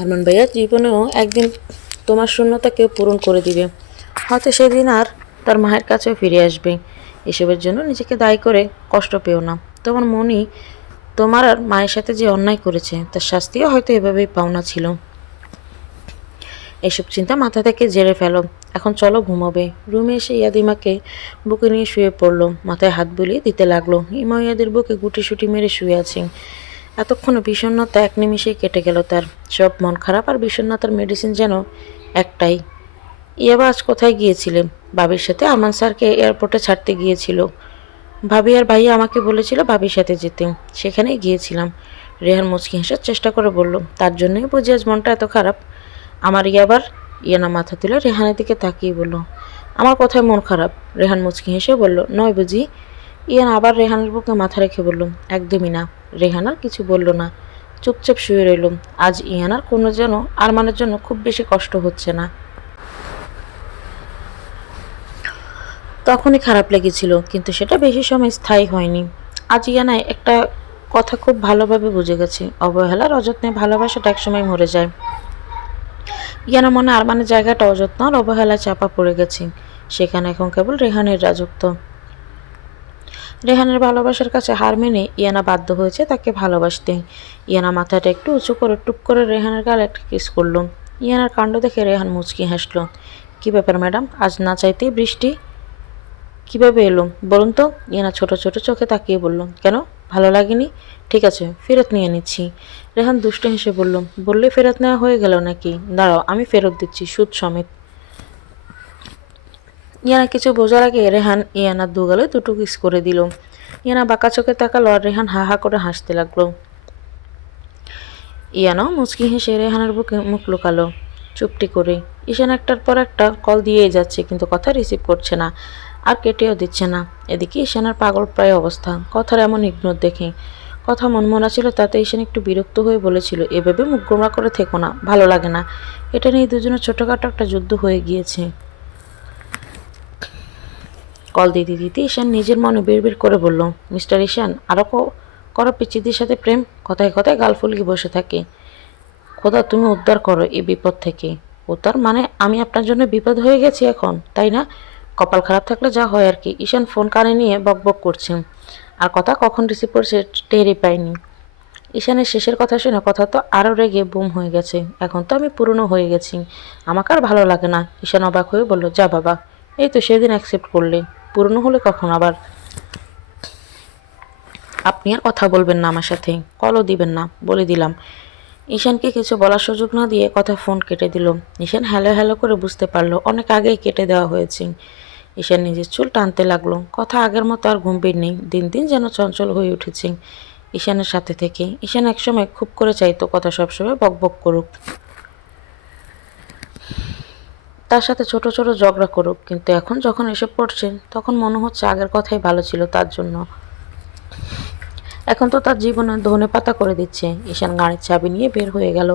আরমান ভাইয়া জীবনেও একদিন তোমার শূন্যতা কেউ পূরণ করে দিবে, হয়তো সেদিন আর তার মায়ের কাছেও ফিরে আসবে। এসবের জন্য নিজেকে দায়ী করে কষ্ট পেও না। তোমার মনই তোমার আর মায়ের সাথে যে অন্যায় করেছে তার শাস্তিও হয়তো এভাবেই পাওনা ছিল। এসব চিন্তা মাথা থেকে ঝেড়ে ফেলো, এখন চলো ঘুমাবে। রুমে এসে ইয়াদিমাকে বুকে নিয়ে শুয়ে পড়লো, মাথায় হাত বুলিয়ে দিতে লাগলো। ইমা ইয়াদের বুকে গুটিসুটি মেরে শুয়ে আছে। এতক্ষণে বিষণ্ণতা এক নিমিষেই কেটে গেল তার। সব মন খারাপ আর বিষণ্ণতার মেডিসিন যেন একটাই। ইয়াবা আজ কোথায় গিয়েছিলে? বাবির সাথে আমান স্যারকে এয়ারপোর্টে ছাড়তে গিয়েছিল। ভাবি আর ভাইয়া আমাকে বলেছিল ভাবির সাথে যেতে, সেখানেই গিয়েছিলাম। রেহান মুচকি হাসার চেষ্টা করে বলল, তার জন্যই বুঝি আজ মনটা এত খারাপ? আমার আবার ইয়ানা মাথা তুলে রেহানের দিকে তাকিয়ে বলল, আমার কোথায় মন খারাপ? রেহান মুচকি হেসে বলল, নয় বুঝি? ইয়ান আবার রেহানের বুকে মাথা রেখে বলল, একদমই না। রেহান আর কিছু বলল না, চুপচাপ শুয়ে রইল। আজ ইয়ানার কোনো যেন আরমানের জন্য খুব বেশি কষ্ট হচ্ছে না। তখনই খারাপ লেগেছিল, কিন্তু সেটা বেশি সময় স্থায়ী হয়নি। আজ ইয়ানায় একটা কথা খুব ভালোভাবে বুঝে গেছে, অবহেলার অযত্নে ভালোবাসাটা একসময় মরে যায়। ইয়ানা মনে আরমানের জায়গাটা অযত্ন আর অবহেলায় চাপা পড়ে গেছে। সেখানে এখন কেবল রেহানের রাজত্ব। রেহানের ভালোবাসার কাছে হার মেনে ইয়ানা বাধ্য হয়েছে তাকে ভালোবাসতে। ইয়ানা মাথাটা একটু উঁচু করে টুপ করে রেহানের গালে একটা কিস করল। ইয়ানার কাণ্ড দেখে রেহান মুচকি হাসল। কি ব্যাপার ম্যাডাম, আজ না চাইতেই বৃষ্টি কিভাবে এলো বলুন তো? ইয়ানা ছোট ছোট চোখে তাকিয়ে বলল, কেন, ভালো লাগেনি? ঠিক আছে, ফেরত নিয়ে নিচ্ছি। রেহান দুষ্ট হেসে বলল, বললে ফেরত নেওয়া হয়ে গেল নাকি? দাঁড়াও, আমি ফেরত দিচ্ছি, সুদ সমেত। ইয়ানা কিছু বোঝার আগে রেহান ইয়ানার দুগালে দুটো কিস করে দিল। ইয়ানা বাঁকা চোখে তাকালো আর রেহান হা হা করে হাসতে লাগলো। ইয়ানাও মুচকি হেসে রেহানের বুকে মুখ লুকালো চুপটি করে। ঈশান একটার পর একটা কল দিয়েই যাচ্ছে, কিন্তু কথা রিসিভ করছে না, আর কেটেও দিচ্ছে না। এদিকে ঈশানের পাগল প্রায় অবস্থা কথার এমন ইগনোর দেখে। কথা মনমনা ছিল, তাতে ঈশান একটু বিরক্ত হয়ে বলেছিল, এভাবে মুখ গোমরা করে থেকো না, ভালো লাগে না। এটা নিয়ে দুজনের ছোটোখাটো একটা যুদ্ধ হয়ে গিয়েছে। কল দিতে দিতে ঈশান নিজের মনে বিড়বিড় করে বলল, মিস্টার ঈশান, আরও করো পিচ্চিদের সাথে প্রেম, কথায় কথায় গাল ফুলকি বসে থাকে। খোদা তুমি উদ্ধার করো এই বিপদ থেকে। ও তার মানে আমি আপনার জন্য বিপদ হয়ে গেছি এখন, তাই না? কপাল খারাপ থাকলে যা হয় আর কি। ঈশান ফোন কানে নিয়ে বকবক করছে, আর কথা কখন রিসিভ করছে টেরই পাইনি। ঈশানের শেষের কথা শুনে কথা তো আরও রেগে বুম হয়ে গেছে। এখন তো আমি পুরনো হয়ে গেছি, আমাকে আর ভালো লাগে না। ঈশান অবাক হয়ে বলল, যা বাবা, এই তো সেদিন অ্যাকসেপ্ট করলে, পুরনো হলে কখন আবার? আপনি আর কথা বলবেন না আমার সাথে, কলও দিবেন না, বলে দিলাম। ঈশানকে কিছু বলার সুযোগ না দিয়ে কথা ফোন কেটে দিল। ঈশান হ্যালো হ্যালো করে বুঝতে পারলো অনেক আগেই কেটে দেওয়া হয়েছে। ঈশান নিজের চুল টানতে লাগলো। কথা আগের মতো আর গম্ভীর নেই, দিন দিন যেন চঞ্চল হয়ে উঠেছে ঈশানের সাথে থেকে। ঈশান একসময় খুব করে চাইতো কথা সবসময় বকবক করুক, তার সাথে ছোট ছোট ঝগড়া করুক, কিন্তু এখন যখন এসে পড়ছে তখন মনে হচ্ছে আগের কথাই ভালো ছিল তার জন্য। এখন তো তার জীবনে ধনে পাতা করে দিচ্ছে। ঈশান গাড়ির চাবি নিয়ে বের হয়ে গেল।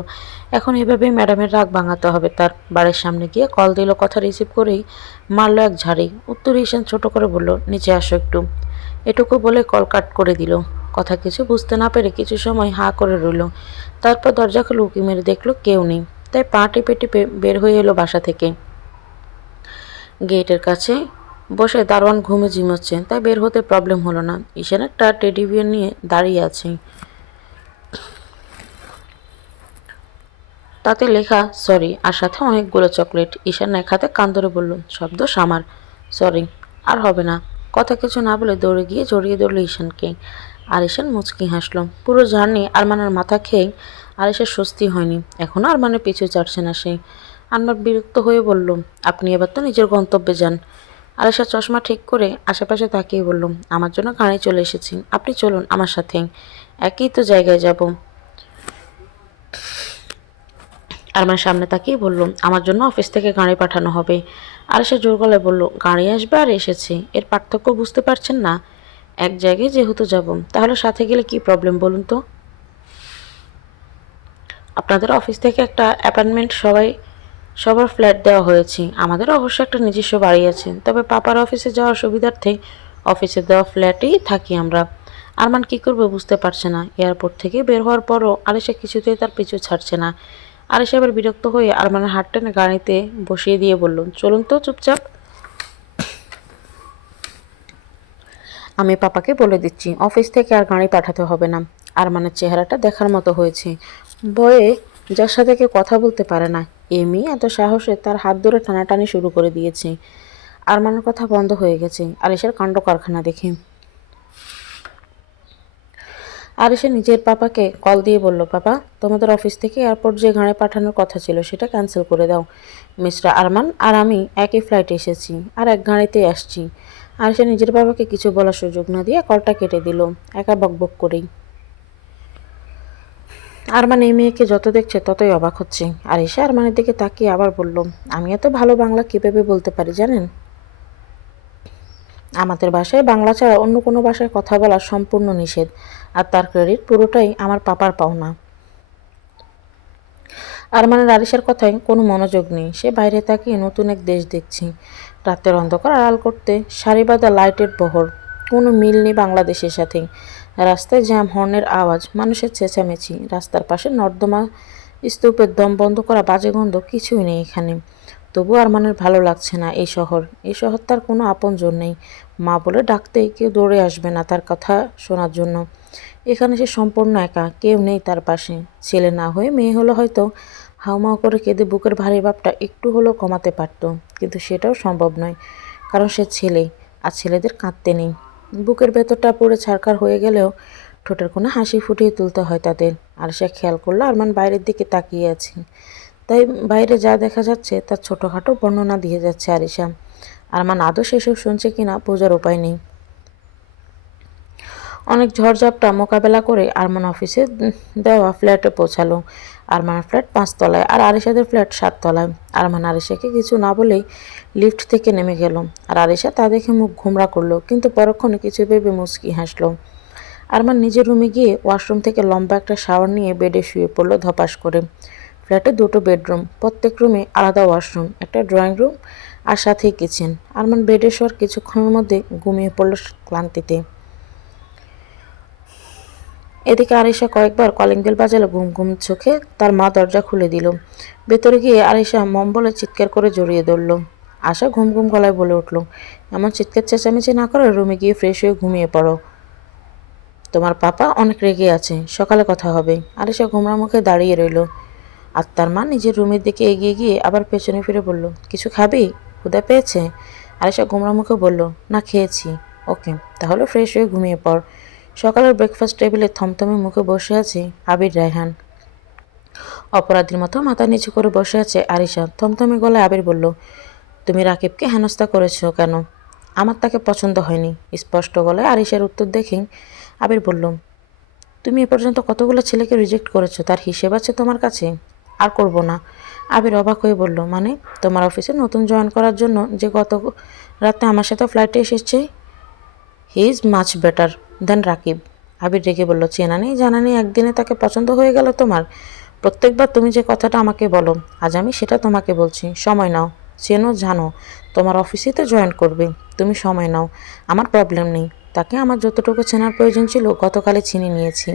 এখন এভাবেই ম্যাডামের রাগ ভাঙাতে হবে তার। বাড়ির সামনে গিয়ে কল দিল, কথা রিসিভ করেই মারলো এক ঝাড়ি। উত্তরে ঈশান ছোট করে বলল, নিচে আসো একটু। এটুকু বলে কল কাট করে দিল। কথা কিছু বুঝতে না পেরে কিছু সময় হা করে রইল। তারপর দরজা খুলে উঁকি মেরে দেখলো কেউ নেই, তাই পা টিপে টিপে বের হয়ে এলো বাসা থেকে। গেটের কাছে বসে দারোয়ান ঘুমে ঝিমোচ্ছে, তাই বের হতে প্রবলেম হলো না। ঈশান একটা টেডি বিয়ার নিয়ে দাঁড়িয়ে আছে, তাতে লেখা সরি, আর সাথে অনেকগুলো চকলেট। ঈশান এক হাতে কান ধরে বলল, শব্দ সামার, সরি, আর হবে না। কথা কিছু না বলে দৌড়ে গিয়ে জড়িয়ে ধরল ঈশানকে। আর ঈশান মুচকি হাসলো। পুরো জার্নি আরমানের মাথা খেয়ে আরিশের স্বস্তি হয়নি। এখনও আরমানের পিছু ছাড়ছে না সে। আরমান বিরক্ত হয়ে বলল, আপনি এবার তো নিজের গন্তব্যে যান। আরিশা চশমা ঠিক করে আশেপাশে তাকিয়ে বলল, আমার জন্য গাড়ি চলে এসেছি, আপনি চলুন আমার সাথে, একই তো জায়গায় যাব। আরমান সামনে তাকিয়ে বলল, আমার জন্য অফিস থেকে গাড়ি পাঠানো হবে। আরিশা জোর গলায় বলল, গাড়ি আসবে আর এসেছে, এর পার্থক্য বুঝতে পারছেন না? এক জায়গায় যেহেতু যাব, তাহলে সাথে গেলে কি প্রবলেম বলুন তো? আপনাদের অফিস থেকে একটা অ্যাপার্টমেন্ট সবার ফ্ল্যাট দেওয়া হয়েছে। আমাদের অবশ্য একটা নিজস্ব বাড়ি আছে, তবে পাপার অফিসে যাওয়ার সুবিধার্থে অফিসে দেওয়া ফ্ল্যাটেই থাকি আমরা। আরমান কী করবে বুঝতে পারছে না। এয়ারপোর্ট থেকে বের হওয়ার পরও আরিশা কিছুতেই তার পিছু ছাড়ছে না। আরিশা এবার বিরক্ত হয়ে আরমানের হাত টেনে গাড়িতে বসিয়ে দিয়ে বলল, চলুন তো চুপচাপ। আমি পাপাকে বলে দিচ্ছি অফিস থেকে আর গাড়ি পাঠাতে হবে না। আরমানের চেহারাটা দেখার মতো হয়েছে। ভয়ে যার সাথে কেউ কথা বলতে পারে না, এমনি এত সাহসে তার হাত ধরে টানাটানি শুরু করে দিয়েছে। আরমানের কথা বন্ধ হয়ে গেছে আরিশার কাণ্ড কারখানা দেখে। আরিশা নিজের পাপাকে কল দিয়ে বলল, পাপা, তোমাদের অফিস থেকে এয়ারপোর্ট যে গাড়ি পাঠানোর কথা ছিল সেটা ক্যান্সেল করে দাও। মিস্টার আরমান আর আমি একই ফ্লাইটে এসেছি আর এক গাড়িতেই আসছি। আর সে নিজের বাবাকে কিছু বলার সুযোগ না দিয়ে কলটা কেটে দিল, একা বকবক করেই। আরমান এই মেয়েকে যত দেখছে ততই অবাক হচ্ছে। আর এসে আরমানের দিকে তাকিয়ে আবার বলল, আমি এত ভালো বাংলা কীভাবে বলতে পারি জানেন? আমাদের ভাষায় বাংলা ছাড়া অন্য কোনো ভাষায় কথা বলা সম্পূর্ণ নিষেধ, আর তার ক্রেডিট পুরোটাই আমার পাপার পাওনা। আরমানের আরিশার কথায় কোনো মনোযোগ নেই, সে বাইরে তাকিয়ে নতুন এক দেশ দেখছি। রাতের অন্ধকার আড়াল করতে সারি বাঁধা লাইটের বহর, কোনো মিল নেই বাংলাদেশের সাথে। রাস্তায় জ্যাম, হর্নের আওয়াজ, মানুষের চেঁচামেচি, রাস্তার পাশে নর্দমা, স্তূপের দম বন্ধ করা বাজে গন্ধ, কিছুই নেই এখানে। তবু আরমানের ভালো লাগছে না এই শহর। এই শহর তার কোনো আপনজন নেই, মা বলে ডাকতেই কেউ দৌড়ে আসবে না তার কথা শোনার জন্য। এখানে সে সম্পূর্ণ একা, কেউ নেই তার পাশে। ছেলে না হয়ে মেয়ে হলে হয়তো হাউমাউ করে কেঁদে বুকের ভারী ভাবটা একটু হলেও কমাতে পারত, কিন্তু সেটাও সম্ভব নয়, কারণ সে ছেলে, আর ছেলেদের কাঁদতে নেই। বুকের ভেতরটা পুরো ছারখার হয়ে গেলেও ঠোঁটের কোনো হাসি ফুটিয়ে তুলতে হয় তাদের। আর সে খেয়াল করলো আরমান বাইরের দিকে তাকিয়ে আছে, তাই বাইরে যা দেখা যাচ্ছে তার ছোটোখাটো বর্ণনা দিয়ে যাচ্ছে আরিশা। আরমান আদৌ সেসব শুনছে কিনা বোঝার উপায় নেই। অনেক ঝড়ঝাপটা মোকাবেলা করে আরমান অফিসে দেওয়া ফ্ল্যাটে পৌঁছালো। আরমানের ফ্ল্যাট 5 তলায় আর আরিশাদের ফ্ল্যাট 7 তলায়। আরমান আরিশাকে কিছু না বলেই লিফট থেকে নেমে গেল, আর আরিশা তা দেখে মুখ ঘোমরা করলো, কিন্তু পরক্ষণে কিছু ভেবে মুচকি হাসলো। আরমান নিজের রুমে গিয়ে ওয়াশরুম থেকে লম্বা একটা শাওয়ার নিয়ে বেডে শুয়ে পড়লো ধপাস করে। ফ্ল্যাটে 2টো বেডরুম, প্রত্যেক রুমে আলাদা ওয়াশরুম, একটা ড্রয়িং রুম আর সাথেই কিচেন। আরমান বেডে শোয়ার কিছুক্ষণের মধ্যে ঘুমিয়ে পড়ল ক্লান্তিতে। এদিকে আরিশা কয়েকবার কলিং বেল বাজালো ঘুম ঘুম চোখে। তার মা দরজা খুলে দিল। ভেতরে গিয়ে আরিশা মম বলে চিৎকার করে জড়িয়ে ধরল। আশা ঘুম ঘুম গলায় বলে উঠল, এমন চিৎকার চেঁচামেচি না করে রুমে গিয়ে ফ্রেশ হয়ে ঘুমিয়ে পড়ো, তোমার পাপা অনেক রেগে আছে, সকালে কথা হবে। আরিশা গোমরা মুখে দাঁড়িয়ে রইল। আর তার মা নিজের রুমের দিকে এগিয়ে গিয়ে আবার পেছনে ফিরে বলল, কিছু খাবি, ক্ষুধা পেয়েছে? আরিশা গোমরা মুখে বলল, না খেয়েছি। ওকে, তাহলে ফ্রেশ হয়ে ঘুমিয়ে পড়। সকালের ব্রেকফাস্ট টেবিলে থমথমে মুখে বসে আছে আবির রায়হান। অপরাধীর মতো মাথা নিচু করে বসে আছে আরিশা। থমথমে গলায় আবির বলল, তুমি রাকিবকে হেনস্থা করেছো কেন? আমার তাকে পছন্দ হয়নি। স্পষ্ট গলায় আরিশার উত্তর দেখেই আবির বলল, তুমি এ পর্যন্ত কতগুলো ছেলেকে রিজেক্ট করেছো, তার হিসেব আছে তোমার কাছে? আর করব না। আবির অবাক হয়ে বলল, মানে? তোমার অফিসে নতুন জয়েন করার জন্য যে গত রাতে আমার সাথে ফ্লাইটে এসেছে, he is much better than Rakib. Abir রেগে বলল, চেনা নেই জানা নেই একদিনে তাকে পছন্দ হয়ে গেল তোমার? প্রত্যেকবার তুমি যে কথাটা আমাকে বলো, আজ আমি সেটা তোমাকে বলছি। সময় নাও, চেনো জানো, তোমার অফিসেই তো জয়েন করবে, তুমি সময় নাও, আমার প্রবলেম নেই। তাকে আমার যতটুকু চেনার প্রয়োজন ছিল গতকালে চিনে নিয়েছি,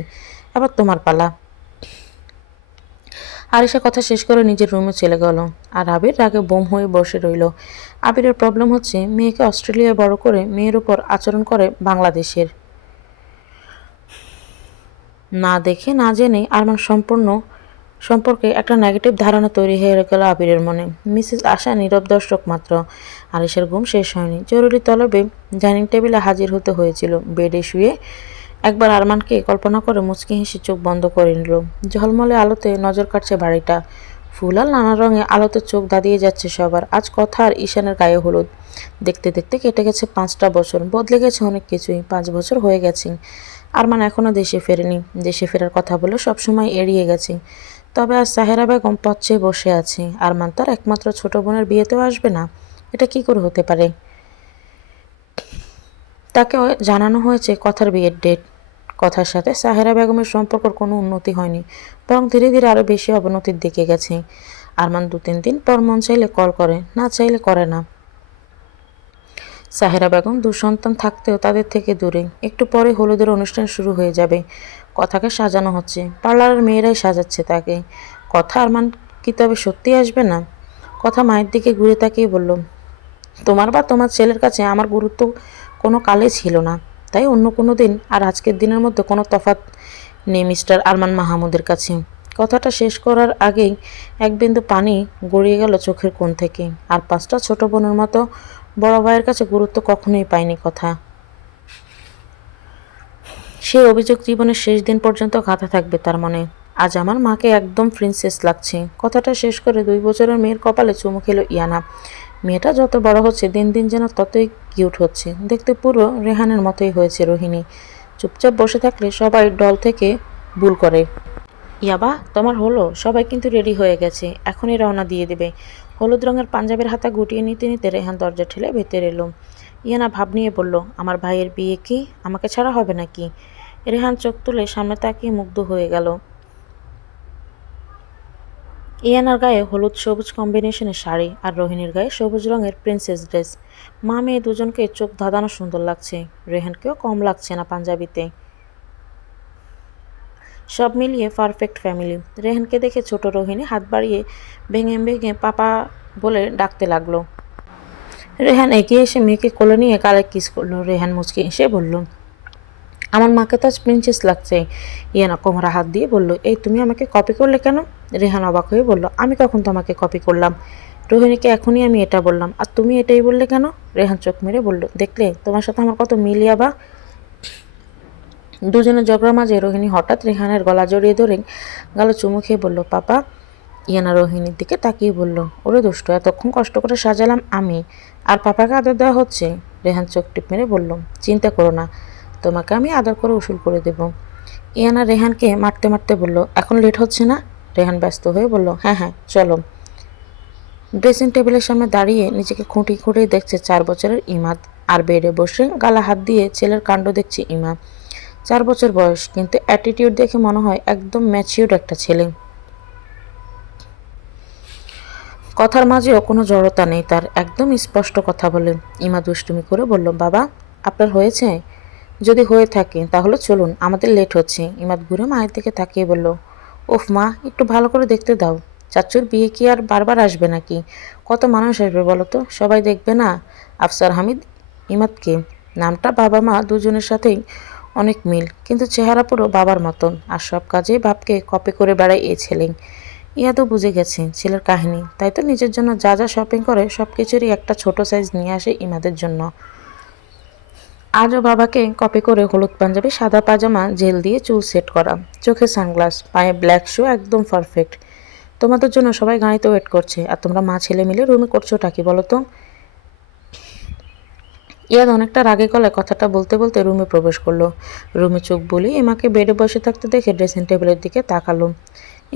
এবার তোমার পালা। আরিশা কথা শেষ করে নিজের রুমে চলে গেল, আর আবির রাগে বোম হয়ে বসে রইল। আবিরের প্রবলেম হচ্ছে মেয়েকে অস্ট্রেলিয়ায় বড় করে মেয়ের উপর আচরণ করে বাংলাদেশের। না দেখে না জেনে আরমান সম্পর্কে একটা নেগেটিভ ধারণা তৈরি হয়ে গেল আবিরের মনে। মিসেস আশা নীরব দর্শক মাত্র। আরিশার ঘুম শেষ হয়নি। জরুরি তলবে ডাইনিং টেবিলে হাজির হতে হয়েছিল। বেডে শুয়ে একবার আরমানকে কল্পনা করে মুচকি হেসে চোখ বন্ধ করে নিল। ঝলমলে আলোতে নজর কাটছে বাড়িটা। ফুল আর নানা রঙে আলোতে চোখ দাঁড়িয়ে যাচ্ছে সবার। আজ কথা আর ঈশানের গায়ে হলুদ। দেখতে দেখতে কেটে গেছে 5টা বছর। বদলে গেছে অনেক কিছুই। 5 বছর হয়ে গেছে। আরমান এখনও দেশে ফেরেনি। দেশে ফেরার কথা বলে সবসময় এড়িয়ে গেছে। তবে আজ সাহেরা বেগম পথ চেয়ে বসে আছে। আরমান তার একমাত্র ছোট বোনের বিয়েতেও আসবে না? এটা কি করে হতে পারে? তাকে জানানো হয়েছে কথার বিয়ের ডেট। কথার সাথে সাহেরা বেগমের সম্পর্কের কোনো উন্নতি হয়নি, বরং ধীরে ধীরে আরও বেশি অবনতির দিকে গেছে। আরমান 2-3 দিন পর মন চাইলে কল করে, না চাইলে করে না। সাহেরা বেগম 2 সন্তান থাকতেও তাদের থেকে দূরে। একটু পরে হলুদের অনুষ্ঠান শুরু হয়ে যাবে। কথাকে সাজানো হচ্ছে, পার্লারের মেয়েরাই সাজাচ্ছে তাকে। কথা আরমান কি তবে সত্যি আসবে না? কথা মায়ের দিকে ঘুরে তাকিয়ে বলল, তোমার বা তোমার ছেলের কাছে আমার গুরুত্ব কোনো কালে ছিল না, তাই অন্য কোনো দিন আর আজকের দিনের মধ্যে কোনো তফাৎ নেই মিস্টার আরমান মাহমুদের কাছে। কথাটা শেষ করার আগেই এক বিন্দু পানি গড়িয়ে গেল চোখের কোণ থেকে। আর 5টা ছোট বোনের মতো বড় ভাইয়ের কাছে গুরুত্ব কখনোই পায়নি কথা। সেই অভিযোগ জীবনের শেষ দিন পর্যন্ত গাঁথা থাকবে তার মনে। আজ আমার মাকে একদম প্রিন্সেস লাগছে। কথাটা শেষ করে 2 বছরের মেয়ের কপালে চুমু খেল ইয়ানা। মেয়েটা যত বড় হচ্ছে দিন দিন যেন ততই কিউট হচ্ছে, দেখতে পুরো রেহানের মতোই হয়েছে রোহিণী। চুপচাপ বসে থাকলে সবাই ডল থেকে ভুল করে। ইয়াবা তোমার হলো? সবাই কিন্তু রেডি হয়ে গেছে, এখনই রওনা দিয়ে দেবে। হলুদ রঙের পাঞ্জাবের হাতা গুটিয়ে নিতে নিতে রেহান দরজা ঠেলে ভেতরে এলো। ইয়ানা ভাব নিয়ে বলল, আমার ভাইয়ের বিয়ে কি আমাকে ছাড়া হবে নাকি? রেহান চোখ তুলে সামনে তাকিয়ে মুগ্ধ হয়ে গেল। ইয়ানার গায়ে হলুদ সবুজ কম্বিনেশনের শাড়ি আর রোহিণীর গায়ে সবুজ রঙের প্রিন্সেস ড্রেস। মা মেয়ে দুজনকে চোখ ধাঁধানো সুন্দর লাগছে, রেহানকেও কম লাগছে না পাঞ্জাবিতে। সব মিলিয়ে পারফেক্ট ফ্যামিলি। রেহানকে দেখে ছোট রোহিণী হাত বাড়িয়ে ভেঙে ভেঙে পাপা বলে ডাকতে লাগলো। রেহান এগিয়ে এসে মেয়েকে কোলে নিয়ে গালে কিস করলো। রেহান মুচকি এসে বলল, আমার মাকে তো আজ প্রিন্সেস লাগছে। ইয়ানা কোমরে হাত দিয়ে বলল, এই তুমি আমাকে কপি করলে কেন? রেহান অবাক হয়ে বলল, আমি কখন তোমাকে কপি করলাম? রোহিণীকে এখনই আমি এটা বললাম, আর তুমি এটাই বললে কেন? রেহান চোখ মেরে বলল, দেখলে তোমার সাথে আমার কত মিলিয়া বা। দুজনের ঝগড়ার মাঝে রোহিণী হঠাৎ রেহানের গলা জড়িয়ে ধরে গালে চুমু খেয়ে বলল, পাপা। ইয়ানা রোহিণীর দিকে তাকিয়ে বলল, ওরে দুষ্ট, এতক্ষণ কষ্ট করে সাজালাম আমি, আর পাপাকে আদর দেওয়া হচ্ছে? রেহান চোখ টিপ মেরে বলল, চিন্তা করো না, তোমাকে আমি আদর করে উসুল করে দেব। ইয়ানা রেহানকে মারতে মারতে বলল, এখন লেট হচ্ছে না? রেহান ব্যস্ত হয়ে বলল, হ্যাঁ হ্যাঁ চলো। ড্রেসিং টেবিলের সামনে দাঁড়িয়ে নিজেকে খুঁটি খুঁটি দেখছে 4 বছরের ইমাদ, আর বেডে বসে গালা হাত দিয়ে ছেলের কাণ্ড দেখছে ইমা। 4 বছর বয়স, কিন্তু অ্যাটিটিউড দেখে মনে হয় একদম ম্যাচিউরড একটা ছেলে। কথার মাঝেও কোনো জড়তা নেই তার, একদম স্পষ্ট কথা বলে। ইমা দুষ্টুমি করে বলল, বাবা আপনার হয়েছে? যদি হয়ে থাকে তাহলে চলুন, আমাদের লেট হচ্ছে। ইমাদ ঘুরে মায়ের দিকে তাকিয়ে বলল, ওফ মা, একটু ভালো করে দেখতে দাও। চাচুর বিয়ে কি আর বারবার আসবে নাকি? কত মানুষ আসবে বলো তো, সবাই দেখবে না? আফসার হামিদ ইমাদকে। নামটা বাবা মা দুজনের সাথেই অনেক মিল, কিন্তু চেহারা পুরো বাবার মতন, আর সব কাজেই বাপকে কপি করে বেড়ায় এই ছেলে। ইয়া তো বুঝে গেছে ছেলের কাহিনী, তাই তো নিজের জন্য যা যা শপিং করে সব কিছুরই একটা ছোট সাইজ নিয়ে আসে ইমাদের জন্য। আজও বাবাকে কপি করে হলুদ পাঞ্জাবি, সাদা পাজামা, জেল দিয়ে চুল সেট করা, চোখে সানগ্লাস, পায়ে ব্ল্যাক শু, একদম পারফেক্ট। তোমাদের জন্য সবাই গাড়িতে ওয়েট করছে, আর তোমরা মা ছেলে মিলে রুমে করছোটা কি বলো তো? ইয়াদ অনেকটা রাগে গলায় কথাটা বলতে বলতে রুমে প্রবেশ করলো। রুমে চোখ বলি ইমাকে বেডে বসে থাকতে দেখে ড্রেসিং টেবিলের দিকে তাকালো।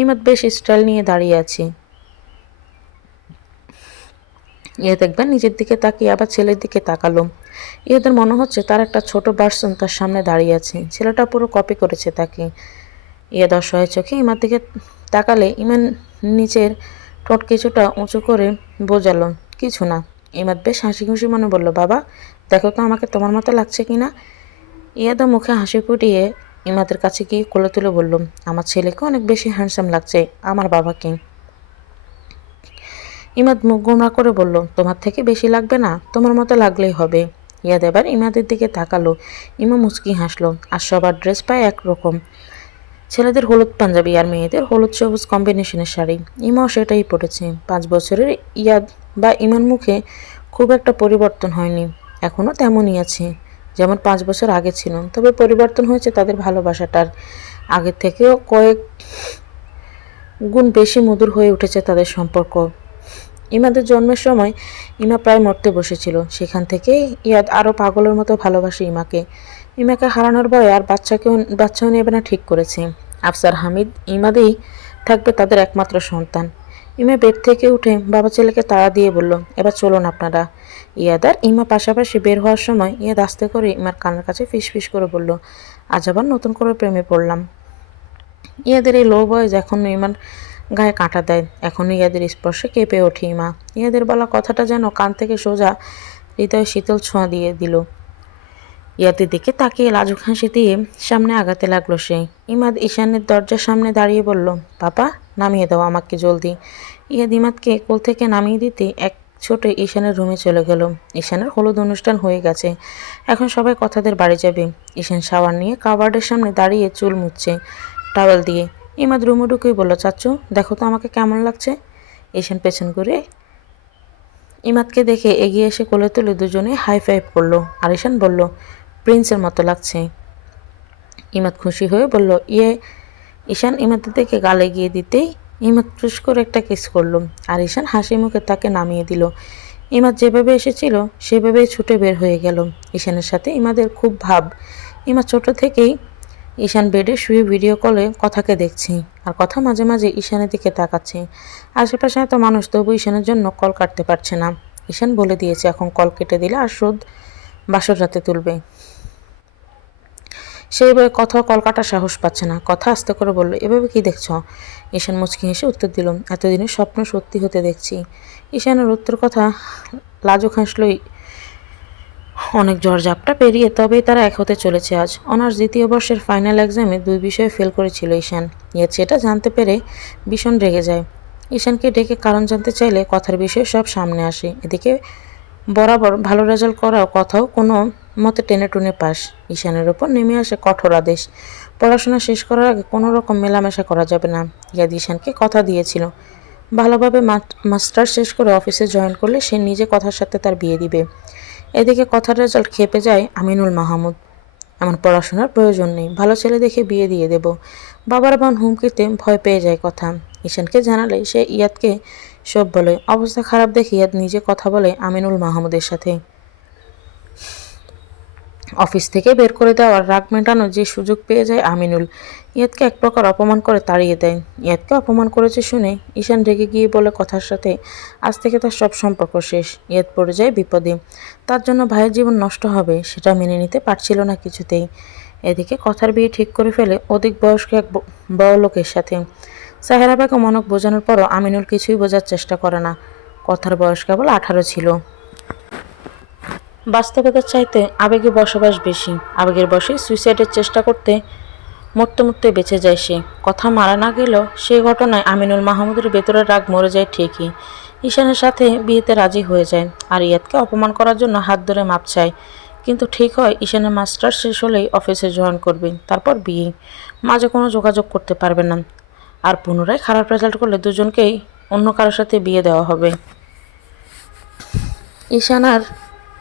ইমাদ বেশ স্টাইল নিয়ে দাঁড়িয়ে আছে। ইয়াদ একবার নিজের দিকে তাকিয়ে আবার ছেলের দিকে তাকালো। ইয়াদের মনে হচ্ছে তার একটা ছোট ভার্সন তার সামনে দাঁড়িয়ে আছে, ছেলেটা পুরো কপি করেছে তাকে। ইয়াদ অসহায় চোখে ইমার দিকে তাকালে ইমান নিচের ঠোঁট কিছুটা উঁচু করে বোঝালো, কিছু না। ইমাদ বেশ হাসি খুশি মনে বলল, বাবা দেখো তো আমাকে তোমার মতো লাগছে কিনা। ইয়াদও মুখে হাসি ফুটিয়ে ইমাদের কাছে গিয়ে কোলে তুলে বলল, আমার ছেলেকে অনেক বেশি হ্যান্ডসাম লাগছে আমার বাবাকে। ইমাদ মুখ গোমরা করে বলল, তোমার থেকে বেশি লাগবে না, তোমার মতো লাগলেই হবে। ইয়াদ এবার ইমাদের দিকে তাকালো। ইমা মুচকি হাসলো। আর সবার ড্রেস পায় একরকম, ছেলেদের হলুদ পাঞ্জাবি আর মেয়েদের হলুদ সবুজ কম্বিনেশনের শাড়ি। ইমাও সেটাই পড়েছে। 5 বছরের ইয়াদ বা ইমার মুখে খুব একটা পরিবর্তন হয়নি, এখনও তেমনই আছে যেমন 5 বছর আগে ছিল, তবে পরিবর্তন হয়েছে তাদের ভালোবাসাটার। আগের থেকেও কয়েক গুণ বেশি মধুর হয়ে উঠেছে তাদের সম্পর্ক। ইমাদের জন্মের সময় ইমা প্রায় মরতে বসেছিল, সেখান থেকেই ইয়াদ আরও পাগলের মতো ভালোবাসে ইমাকে। ইমাকে হারানোর ভয়ে আর বাচ্চাও নেবে না ঠিক করেছে। আফসার হামিদ ইমাদেই থাকবে তাদের একমাত্র সন্তান। ইমা বেড থেকে উঠে বাবা ছেলেকে তাড়া দিয়ে বলল, এবার চলুন আপনারা। ইয়াদ আর ইমা পাশাপাশি বের হওয়ার সময় ইয়াদ আস্তে করে ইমার কানের কাছে ফিস করে বলল, আজ আবার নতুন করে প্রেমে পড়লাম। ইয়াদের এই লো বয়স এখন ইমার গায়ে কাঁটা দেয়, এখনও ইয়াদের স্পর্শে কেঁপে ওঠে ইমা। ইয়াদের বলা কথাটা যেন কান থেকে সোজা হৃদয়ে শীতল ছোঁয়া দিয়ে দিল। ইয়াদের দিকে তাকিয়ে লাজুক হাসি দিয়ে সামনে আগাতে লাগলো সে। ইমাদ ঈশানের দরজার সামনে দাঁড়িয়ে বলল, পাপা নামিয়ে দাও আমাকে জলদি। ইয়াদ ইমাদকে কোল থেকে নামিয়ে দিতে এক ছোটে ঈশানের রুমে চলে গেল। ঈশানের হলুদ অনুষ্ঠান হয়ে গেছে, এখন সবাই কথাদের বাড়ি যাবে। ঈশান শাওয়ার নিয়ে কাবার্ডের সামনে দাঁড়িয়ে চুল মুছছে টাওয়েল দিয়ে। ইমাদ রুমে ঢুকেই বলল, চাচু দেখো তো আমাকে কেমন লাগছে। ঈশান পেছন ঘুরে ইমাদকে দেখে এগিয়ে এসে কোলে তুলে দুজনে হাই ফাইভ করলো, আর ঈশান বলল, প্রিন্সের মতো লাগছে। ইমাদ খুশি হয়ে বলল, ইয়ে। ঈশান ইমাদের দেখে গালে গিয়ে দিতেই ইমাদ টুস করে একটা কিস করলো, আর ঈশান হাসি মুখে তাকে নামিয়ে দিল। ইমাদ যেভাবে এসেছিল সেভাবেই ছুটে বের হয়ে গেল। ঈশানের সাথে ইমাদের খুব ভাব। ইমাদ ছোট থেকেই ঈশান বেডে শুয়ে ভিডিও কলে কথাকে দেখছি, আর কথা মাঝে মাঝে ঈশানের দিকে তাকাচ্ছে। আশেপাশে এত মানুষ, তবু ঈশানের জন্য কল কাটতে পারছে না। ঈশান বলে দিয়েছে এখন কল কেটে দিলে আশরুদ বাসর রাতে তুলবে। সেই বয়ে কথা কল কাটার সাহস পাচ্ছে না। কথা আস্তে করে বলল, এভাবে কি দেখছ? ঈশান মুচকি হেসে উত্তর দিল, এতদিনের স্বপ্ন সত্যি হতে দেখছি। ঈশানের উত্তর কথা লাজুক হাসলই। অনেক ঝড়ঝাপটা পেরিয়ে তবেই তারা এক হতে চলেছে আজ। অনার্স দ্বিতীয় বর্ষের ফাইনাল এক্সামে 2 বিষয়ে ফেল করেছিল ঈশান। সেটা জানতে পেরে ভীষণ রেগে যায়। ঈশানকে ডেকে কারণ জানতে চাইলে কথার বিষয়ে সব সামনে আসে। এদিকে বরাবর ভালো রেজাল্ট করাও কথাও কোনো মতে টেনে টুনে পাস। ঈশানের ওপর নেমে আসে কঠোর আদেশ। পড়াশোনা শেষ করার আগে কোনো রকম মেলামেশা করা যাবে না। ইয়াদ ঈশানকে কথা দিয়েছিল, ভালোভাবে মাস্টার্স শেষ করে অফিসে জয়েন করলে সে নিজে কথার সাথে তার বিয়ে দিবে। এদিকে কথার রেজাল্ট খেপে যায় আমিনুল মাহমুদ। এমন পড়াশোনার প্রয়োজন নেই, ভালো ছেলে দেখে বিয়ে দিয়ে দেব। বাবার বোন হুমকিতে ভয় পেয়ে যায় কথা। ঈশানকে জানালে সে ইয়াদকে সব বলে। অবস্থা খারাপ দেখে ইয়াদ নিজে কথা বলে আমিনুল মাহমুদের সাথে। অফিস থেকে বের করে দেওয়ার রাগ মেটানোর যে সুযোগ পেয়ে যায় আমিনুল, ইয়াদকে এক প্রকার অপমান করে তাড়িয়ে দেয়। ইয়াদকে অপমান করেছে শুনে ঈশান রেগে গিয়ে বলে কথার সাথে আজ থেকে তার সব সম্পর্ক শেষ। ইয়াদ পড়ে যায় বিপদে। তার জন্য ভাইয়ের জীবন নষ্ট হবে সেটা মেনে নিতে পারছিল না কিছুতেই। এদিকে কথার বিয়ে ঠিক করে ফেলে অধিক বয়স্ক এক বড় লোকের সাথে। সাহেরা বেগম অনেক বোঝানোর পরও আমিনুল কিছুই বোঝার চেষ্টা করে না। কথার বয়স কেবল 18 ছিল। বাস্তবতার চাইতে আবেগে বসবাস বেশি। আবেগের বশে সুইসাইডের চেষ্টা করতে মরতে মরতে বেঁচে যায় সে। কথা মারা না গেলেও সেই ঘটনায় আমিনুল মাহমুদের ভেতরের রাগ মরে যায় ঠিকই। ঈশানের সাথে বিয়েতে রাজি হয়ে যায়, আর ইয়াদকে অপমান করার জন্য হাত ধরে মাপ চায়। কিন্তু ঠিক হয় ঈশানের মাস্টার্স শেষ হলেই অফিসে জয়েন করবে, তারপর বিয়ে। মাঝে কোনো যোগাযোগ করতে পারবে না, আর পুনরায় খারাপ রেজাল্ট করলে দুজনকেই অন্য কারোর সাথে বিয়ে দেওয়া হবে। ঈশানার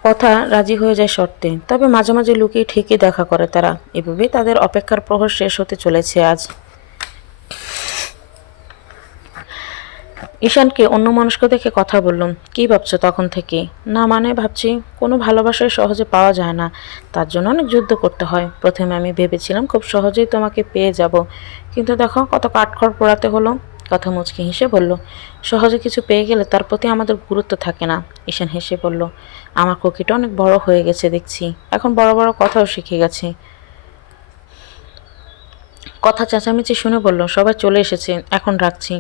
কথা রাজি হয়ে যায় শর্তে, তবে মাঝে মাঝে লুকিয়ে ঠিকই দেখা করে তারা। এভাবেই তাদের অপেক্ষার প্রহর শেষ হতে চলেছে আজ। ঈশানকে অন্য মানুষকে দেখে কথা বললাম, কি ভাবছো তখন থেকে? না মানে ভাবছি কোনো ভালোবাসায় সহজে পাওয়া যায় না, তার জন্য অনেক যুদ্ধ করতে হয়। প্রথমে আমি ভেবেছিলাম খুব সহজেই তোমাকে পেয়ে যাব, কিন্তু দেখো কত কাঠখড় পোড়াতে হলো। কথা মুচকি হেসে বলল, সহজে কিছু পেয়ে গেলে তার প্রতি আমাদের গুরুত্ব থাকে না। ঈশান হেসে বলল, আমার কোকিটা অনেক বড় হয়ে গেছে দেখছি, এখন বড় বড় কথাও শিখে গেছে। কথা চেঁচামেচি শুনে বলল, সবাই চলে এসেছে, এখন রাখছি।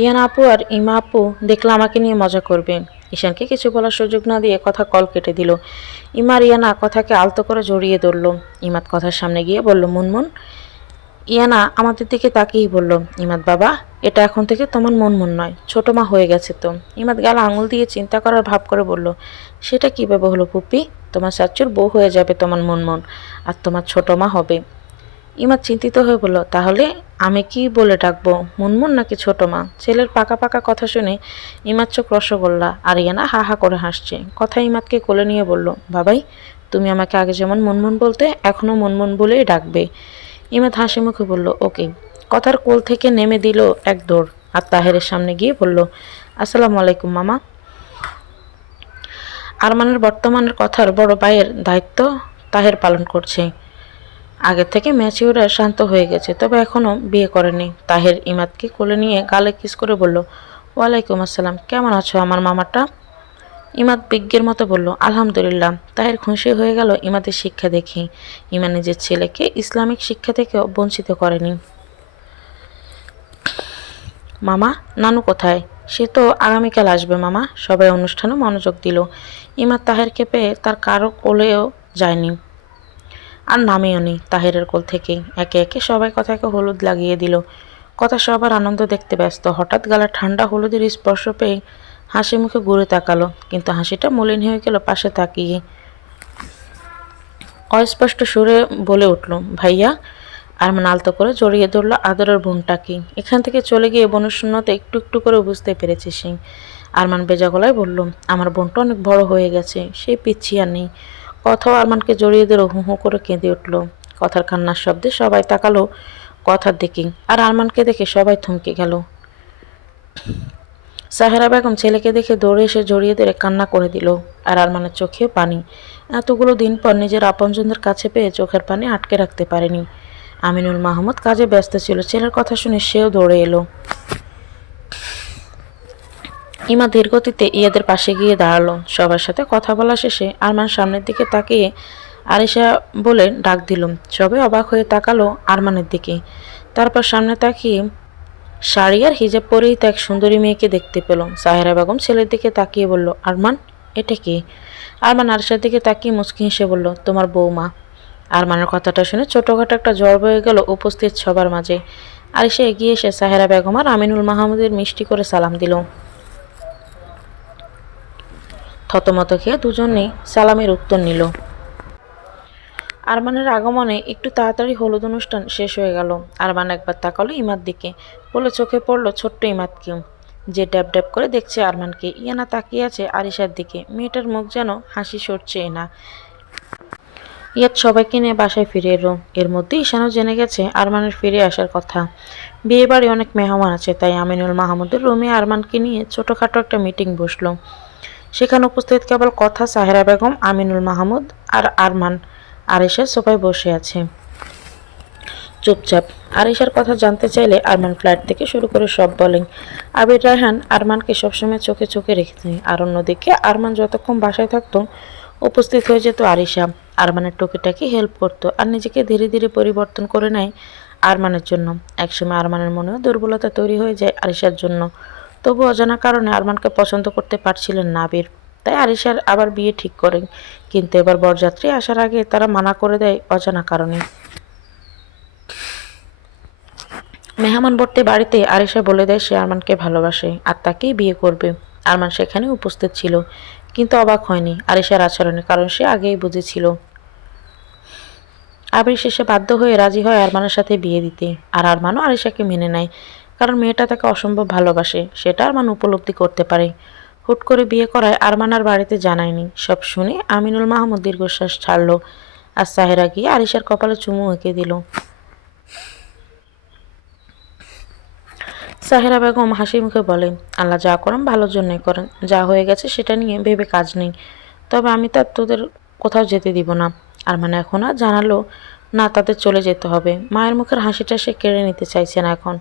ইয়ানা আপু আর ইমা আপু দেখলে আমাকে নিয়ে মজা করবে। ঈশানকে কিছু বলার সুযোগ না দিয়ে কথা কল কেটে দিল। ইমা আর ইয়ানা কথাকে আলতো করে জড়িয়ে ধরল। ইমাদ কথার সামনে গিয়ে বলল, মুনমুন। ইয়ানা আমাদের দিকে তাকিয়েই বলল, ইমাদ বাবা, এটা এখন থেকে তোমার মুনমুন নয়, ছোট মা হয়ে গেছে তো। ইমাদ গালে আঙুল দিয়ে চিন্তা করার ভাব করে বলল, সেটা কীভাবে হলো পুপি? তোমার চাচ্চুর বউ হয়ে যাবে তোমার মুনমুন, আর তোমার ছোট মা হবে। ইমাদ চিন্তিত হয়ে বলল, তাহলে আমি কি বলে ডাকবো, মুনমুন নাকি ছোট মা? ছেলের পাকা পাকা কথা শুনে ইমাদ চোখ রসগোল্লা, আর ইয়ানা হা হা করে হাসছে। কথা ইমাদকে কোলে নিয়ে বলল, বাবাই, তুমি আমাকে আগে যেমন মুনমুন বলতে এখনও মুনমুন বলেই ডাকবে। ইমাদ হাসি মুখে বলল, ওকে। কথার কোল থেকে নেমে দিল এক দৌড়, আর তাহেরের সামনে গিয়ে বলল, আসসালামু আলাইকুম মামা। আরমানের বর্তমানের কথার বড় ভাইয়ের দায়িত্ব তাহের পালন করছে। আগের থেকে ম্যাচিউর আর শান্ত হয়ে গেছে, তবে এখনও বিয়ে করেনি। তাহের ইমাদকে কোলে নিয়ে গালে কিস করে বলল, ওয়ালাইকুম আসসালাম, কেমন আছো আমার মামাটা? ইমাদ বিজ্ঞের মতো বলল, আলহামদুলিল্লাহ। তাহের খুশি হয়ে গেল ইমাদের শিক্ষা দেখে। ইমা নিজের ছেলেকে ইসলামিক শিক্ষা থেকেও বঞ্চিত করেনি। মামা, নানু কোথায়? সে তো আগামীকাল আসবে মামা। সবাই অনুষ্ঠানে মনোযোগ দিল। ইমাদ তাহেরকে পেয়ে তার কারো কোলেও যায়নি, আর নামেও নি তাহেরের কোল থেকেই। একে একে সবাই কথাকে হলুদ লাগিয়ে দিল। কথা সবার আনন্দ দেখতে ব্যস্ত। হঠাৎ গালে ঠান্ডা হলুদের স্পর্শ পেয়ে হাসি মুখে ঘুরে তাকালো, কিন্তু হাসিটা মলিন হয়ে গেল পাশে তাকিয়ে। অস্পষ্ট সুরে বলে উঠল, ভাইয়া। আরমান আলতো করে জড়িয়ে ধরল আদরের বোনটাকে। এখান থেকে চলে গিয়ে বোনের শূন্যতা একটু একটু করে বুঝতে পেরেছে সে। আরমান বেজা গলায় বলল, আমার বোনটা অনেক বড় হয়ে গেছে, সেই পিচ্ছি আর নেই। কথাও আরমানকে জড়িয়ে দিল, হু হু করে কেঁদে উঠল। কথার কান্নার শব্দে সবাই তাকালো কথার দিকে, আর আরমানকে দেখে সবাই থমকে গেল। সাহেরা বেগম ছেলেকে দেখে দৌড়ে এসে জড়িয়ে ধরে কান্না করে দিল। আর আরমানের চোখে পানি। এতগুলো দিন পর নিজের আপনজনদের কাছে পেয়ে চোখের পানি আটকে রাখতে পারেনি। আমিনুল মাহমুদ কাজে ব্যস্ত ছিল। ছেলের কথা শুনে সেও দৌড়ে এলো। ইমা ধীরগতিতে ইয়াদের পাশে গিয়ে দাঁড়ালো। সবার সাথে কথা বলা শেষে আরমান সামনের দিকে তাকিয়ে আরিশা বলে ডাক দিল। সবাই অবাক হয়ে তাকালো আরমানের দিকে। তারপর সামনে তাকিয়ে শাড়ি আর হিজাব পরেই তো এক সুন্দরী মেয়েকে দেখতে পেল। সাহেরা বেগম ছেলের দিকে তাকিয়ে বলল, আরমান, এটা কে? আরমান আরিশার দিকে তাকিয়ে মুচকি হেসে বলল, তোমার বৌমা। আরমানের কথাটা শুনে ছোটখাটো একটা জ্বর বয়ে গেল উপস্থিত সবার মাঝে। আরিশা এগিয়ে এসে সাহেরা বেগম আর আমিনুল মাহমুদের মিষ্টি করে সালাম দিল। থতমত খেয়ে দুজনেই সালামের উত্তর নিল। আরমানের আগমনে একটু তাড়াতাড়ি হলুদ অনুষ্ঠান শেষ হয়ে গেল। আরমান একবার তাকালো ইমার দিকে, বলে চোখে পড়ল ছোট্ট ইমাদকেও, যে ড্যাব ড্যাব করে দেখছে আরমানকে। ইয়ানা তাকিয়ে আছে আরিশার দিকে। মেয়েটার মুখ যেন হাসি সরছে না। ইয়াদ সবাইকে নিয়ে বাসায় ফিরে এলো। এর মধ্যে ঈশানও জেনে গেছে আরমানের ফিরে আসার কথা। বিয়ে বাড়ি অনেক মেহমান আছে, তাই আমিনুল মাহমুদের রুমে আরমানকে নিয়ে ছোটোখাটো একটা মিটিং বসলো। সেখানে উপস্থিত কেবল কথা সাহেরা বেগম, আমিনুল মাহমুদ আর আরমান। আরিশা সোফায় বসে আছে চুপচাপ। আরিশার কথা জানতে চাইলে আরমান ফ্ল্যাট থেকে শুরু করে সব বলেন। আবির রায়হান আরমানকে সবসময় চোখে চোখে রেখেছে। আর অন্যদিকে আরমান যতক্ষণ বাসায় থাকতো উপস্থিত হয়ে যেত আরিশা। আরমানের টুকিটাকি হেল্প করতো আর নিজেকে ধীরে ধীরে পরিবর্তন করে নেয় আরমানের জন্য। একসময় আরমানের মনেও দুর্বলতা তৈরি হয়ে যায় আরিশার জন্য। তবু অজানা কারণে আরমানকে পছন্দ করতে পারছিলেন না আবির। তাই আরিশার আবার বিয়ে ঠিক করেন। কিন্তু এবার বরযাত্রী আসার আগে তারা মানা করে দেয় অজানা কারণে। মেহমান ভর্তি বাড়িতে আরিশা বলে দেয় সে আরমানকে ভালোবাসে আর তাকেই বিয়ে করবে। আরমান সেখানে উপস্থিত ছিল, কিন্তু অবাক হয়নি আরিশার আচরণে, কারণ সে আগেই বুঝেছিল। আবির শেষে বাধ্য হয়ে রাজি হয় আরমানের সাথে বিয়ে দিতে। আর আরমানও আরিশাকে মেনে নেয়, কারণ মেয়েটা তাকে অসম্ভব ভালোবাসে, সেটা আরমান উপলব্ধি করতে পারে। হুট করে বিয়ে করায় আরমান আর বাড়িতে জানায়নি। সব শুনে আমিনুল মাহমুদ দীর্ঘশ্বাস ছাড়ল। আর সাহেরা গিয়ে আরিশার কপালে চুমু এঁকে দিল। সাহেরা বেগম হাসি মুখে বলেন, আল্লাহ যা করেন ভালোর জন্যই করেন। যা হয়ে গেছে সেটা নিয়ে ভেবে কাজ নেই। তবে আমি তার তোদের কোথাও যেতে দিব না। আরমান এখন আর জানালো না তাদের চলে যেতে হবে। মায়ের মুখের হাসিটা সে কেড়ে নিতে চাইছে না এখন।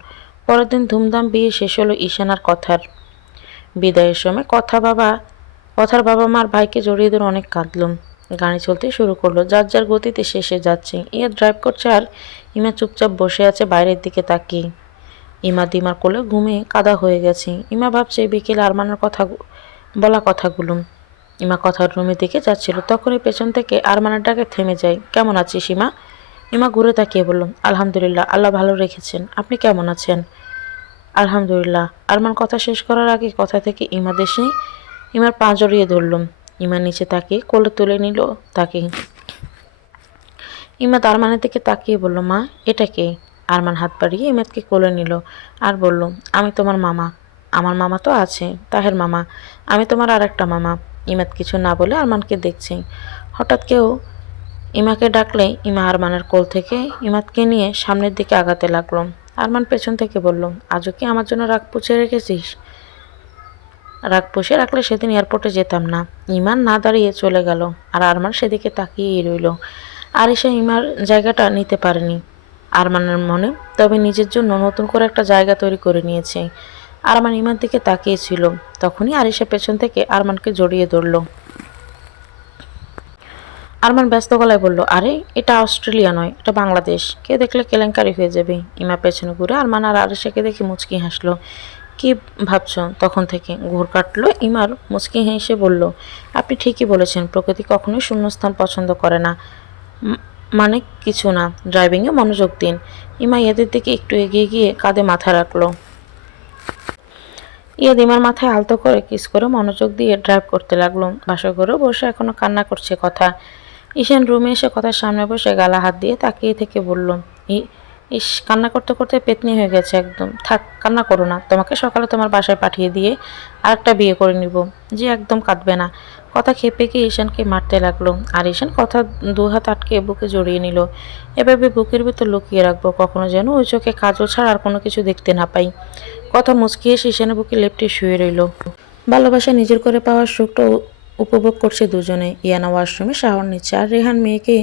পরের দিন ধুমধাম বিয়ে শেষ হলো ঈশানার কথার। বিদায়ের সময় কথার বাবা মার ভাইকে জড়িয়ে ধরে অনেক কাঁদলুম। গাড়ি চলতে শুরু করলো, যার যার গতিতে শেষে যাচ্ছে। ইয়া ড্রাইভ করছে আর ইমা চুপচাপ বসে আছে বাইরের দিকে তাকিয়ে। ইমা দিমার কোলে ঘুমে কাদা হয়ে গেছে। ইমা ভাবছে বিকেলে আরমানের বলা কথাগুলো। ইমা কথার রুমের দিকে যাচ্ছিল, তখনই পেছন থেকে আরমানের ডাকে থেমে যায়। কেমন আছিস ইমা? ইমা ঘুরে তাকিয়ে বলল, আলহামদুলিল্লাহ, আল্লাহ ভালো রেখেছেন। আপনি কেমন আছেন? আলহামদুলিল্লাহ। আরমান কথা শেষ করার আগে কথা থেকে ইমা দেশে ইমার পা জড়িয়ে ধরলুম। ইমা নিচে তাকিয়ে কোলে তুলে নিল তাকে। ইমাদ আরমানের দিকে তাকিয়ে বলল, মা, এটা কে? আরমান হাত বাড়িয়ে ইমাদকে কোলে নিল আর বলল, আমি তোমার মামা। আমার মামা তো আছে, তাহের মামা। আমি তোমার আর একটা মামা। ইমাদ কিছু না বলে আরমানকে দেখছে। হঠাৎ কেউ ইমাকে ডাকলে ইমা আরমানের কোল থেকে ইমাদকে নিয়ে সামনের দিকে আগাতে লাগলো। আরমান পেছন থেকে বলল, আজও কি আমার জন্য রাগ পুষে রেখেছিস? রাগ পুষে রাখলে সেদিন এয়ারপোর্টে যেতাম না। ইমান না দাঁড়িয়ে চলে গেল আর আরমান সেদিকে তাকিয়েই রইল। আরিশা ইমার জায়গাটা নিতে পারেনি আরমানের মনে, তবে নিজের জন্য নতুন করে একটা জায়গা তৈরি করে নিয়েছে। আরমান ইমার দিকে তাকিয়েছিল। তখনই আরিশা পেছন থেকে আরমানকে জড়িয়ে ধরল। আরমান ব্যস্ত গলায় বলল, আরে এটা অস্ট্রেলিয়া নয়, এটা বাংলাদেশ। কেউ দেখলে কেলেঙ্কারি হয়ে যাবে। ইমা পেছনে ঘুরে আরমান আর আরিশাকে দেখে মুচকি হাসলো। কি ভাবছ? তখন থেকে ঘুর কাটলো ইমার। মুচকি হেসে বলল, আপনি ঠিকই বলেছেন, প্রকৃতি কখনোই শূন্যস্থান পছন্দ করে না। মানে কিছু না, ড্রাইভিংয়ে মনোযোগ দিন। ইমা ইয়াদের দিকে একটু এগিয়ে গিয়ে কাঁধে মাথা রাখলো। ইয়াদ ইমার মাথায় আলতো করে কিস করে মনোযোগ দিয়ে ড্রাইভ করতে লাগলো। বাসর ঘরে বসে এখনো কান্না করছে কথা। ঈশান রুমে এসে কথার সামনে বসে গালা হাত দিয়ে তাকিয়ে থেকে বলল, ইস, কান্না করতে করতে পেতনি হয়ে গেছে একদম। থাক, কান্না করো না, তোমাকে সকালে তোমার বাসায় পাঠিয়ে দিয়ে আরেকটা বিয়ে করে নিব। যে একদম কাঁদবে না। কথা খেপে গিয়ে ঈশানকে মারতে লাগলো, আর ঈশান কথা দু হাত আটকে বুকে জড়িয়ে নিল। এভাবে বুকের ভিতর লুকিয়ে রাখবো, কখনো যেন ওই চোখে কাজল ছাড়া আর কোনো কিছু দেখতে না পাই। কথা মুচকি এসে ঈশানের বুকে লেপ্টে শুয়ে রইল। ভালোবাসা নিজের করে পাওয়ার সুখটা উপভোগ করছে দুজনে। ইয়ানা ওয়াশরুমে শাওয়ার নিচ্ছে, আর রেহান মেয়েকে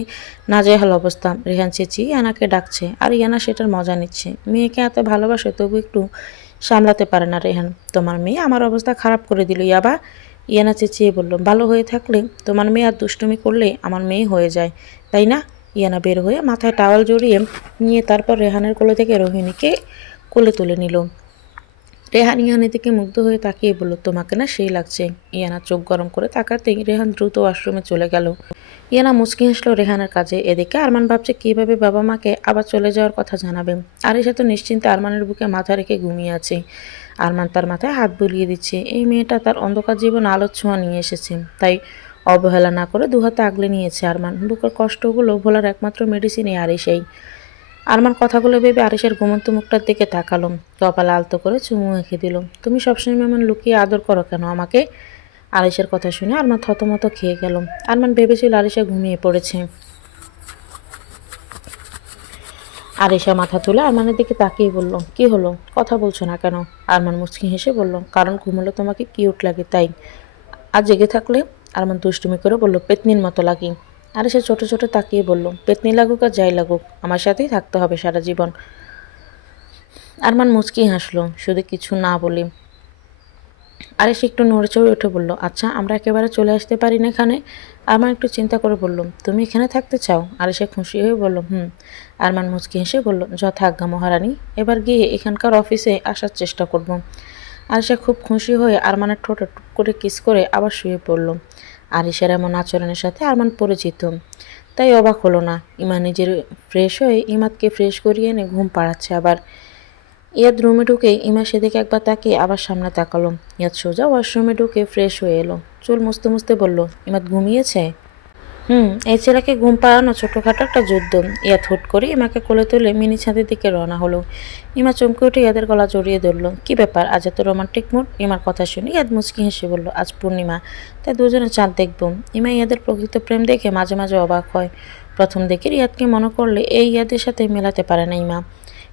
নাজেহাল অবস্থা। রেহান চেঁচিয়ে ইয়ানাকে ডাকছে, আর ইয়ানা সেটার মজা নিচ্ছে। মেয়েকে এত ভালোবাসে তবু একটু সামলাতে পারে না রেহান। তোমার মেয়ে আমার অবস্থা খারাপ করে দিল ইয়াবা। ইয়ানা চেঁচিয়ে বলল, ভালো হয়ে থাকলে তোমার মেয়ে আর দুষ্টুমি করলে আমার মেয়ে হয়ে যায়, তাই না? ইয়ানা বের হয়ে মাথায় টাওয়াল জড়িয়ে নিয়ে তারপর রেহানের কোলে থেকে রোহিণীকে কোলে তুলে নিল। রেহান ইয়ানের দিকে মুগ্ধ হয়ে তাকিয়ে বলল, তোমাকে না সেই লাগছে। ইয়ানা চোখ গরম করে তাকাতেই রেহান দ্রুত ওয়াশরুমে চলে গেল। ইয়ানা মুচকি হাসলো রেহানের কাজে। এদিকে আরমান ভাবছে কিভাবে বাবা মাকে আবার চলে যাওয়ার কথা জানাবে। আর এসে তো নিশ্চিন্তে আরমানের বুকে মাথা রেখে ঘুমিয়ে আছে। আরমান তার মাথায় হাত বুলিয়ে দিচ্ছে। এই মেয়েটা তার অন্ধকার জীবন আলোর ছোঁয়া নিয়ে এসেছে, তাই অবহেলা না করে দুহাতে আগলে নিয়েছে আরমান। বুকের কষ্টগুলো ভোলার একমাত্র মেডিসিনই আরিসেই। আরমান কথাগুলো ভেবে আরিসের ঘুমন্ত মুখটার দিকে তাকালো, কপালে আলতো করে চুমু এঁকে দিল। তুমি সবসময় এমন লুকিয়ে আদর করো কেন আমাকে? আরিসের কথা শুনে আরমান থতমত খেয়ে গেল। আরমান ভেবেছিল আরিসা ঘুমিয়ে পড়েছে। আরিসা মাথা তুলে আরমানের দিকে তাকিয়ে বলল, কি হলো, কথা বলছো না কেন? আরমান মুচকি হেসে বলল, কারণ ঘুমলে তোমাকে কিউট লাগে তাই। আর জেগে থাকলে? আরমান দুষ্টুমি করে বলল, পেতনির মতো লাগি। আরিসা ছোট ছোট তাকিয়ে বলল, পেতনি লাগুক আর যাই লাগুক, আমার সাথেই থাকতে হবে সারা জীবন। আরমান মুচকি হাসলো, শুধু কিছু না বলে। আরিশ একটু নড়েচড়ে উঠে বলল, আচ্ছা আমরা একেবারে চলে আসতে পারি না এখানে? আরমান একটু চিন্তা করে বলল, তুমি এখানে থাকতে চাও? আরিশা খুশি হয়ে বলল, হুম। আরমান মুচকি হেসে বলল, যথা আজ্ঞা মহারানী, এবার গিয়ে এখানকার অফিসে আসার চেষ্টা করব। আরিশা খুব খুশি হয়ে আরমানের ঠোঁটে টুক করে কিস করে আবার শুয়ে পড়ল। আরিশার এমন আচরণের সাথে আরমান পরিচিত, তাই অবাক হলো না। ইমা নিজের ফ্রেশ হয়ে ইমাদকে ফ্রেশ করিয়ে এনে ঘুম পাড়াচ্ছে। আবার ইয়াদ রুমে ঢুকে ইমা সেদিকে একবার তাকিয়ে আবার সামনে তাকালো। ইয়াদ সোজা ওয়াশরুমে ঢুকে ফ্রেশ হয়ে এলো। চুল মুছতে মুছতে বলল, ইমাদ ঘুমিয়েছে? এই ছেলেকে ঘুম পাড়ানো ছোটোখাটো একটা যুদ্ধ। ইয়াদ হুট করে ইমাকে কোলে তুলে মিনি ছাদের দিকে রওনা হলো। ইমা চমকে উঠে ইয়াদের গলা জড়িয়ে ধরল। কি ব্যাপার, আজ এত রোমান্টিক মুড? ইমার কথা শুনে ইয়াদ মুচকি হেসে বলল, আজ পূর্ণিমা, তাই দুজনে চাঁদ দেখব। ইমা ইয়াদের প্রকৃত প্রেম দেখে মাঝে মাঝে অবাক হয়। প্রথম দেখে ইয়াদকে মনে করলে এই ইয়াদের সাথে মেলাতে পারে না ইমা।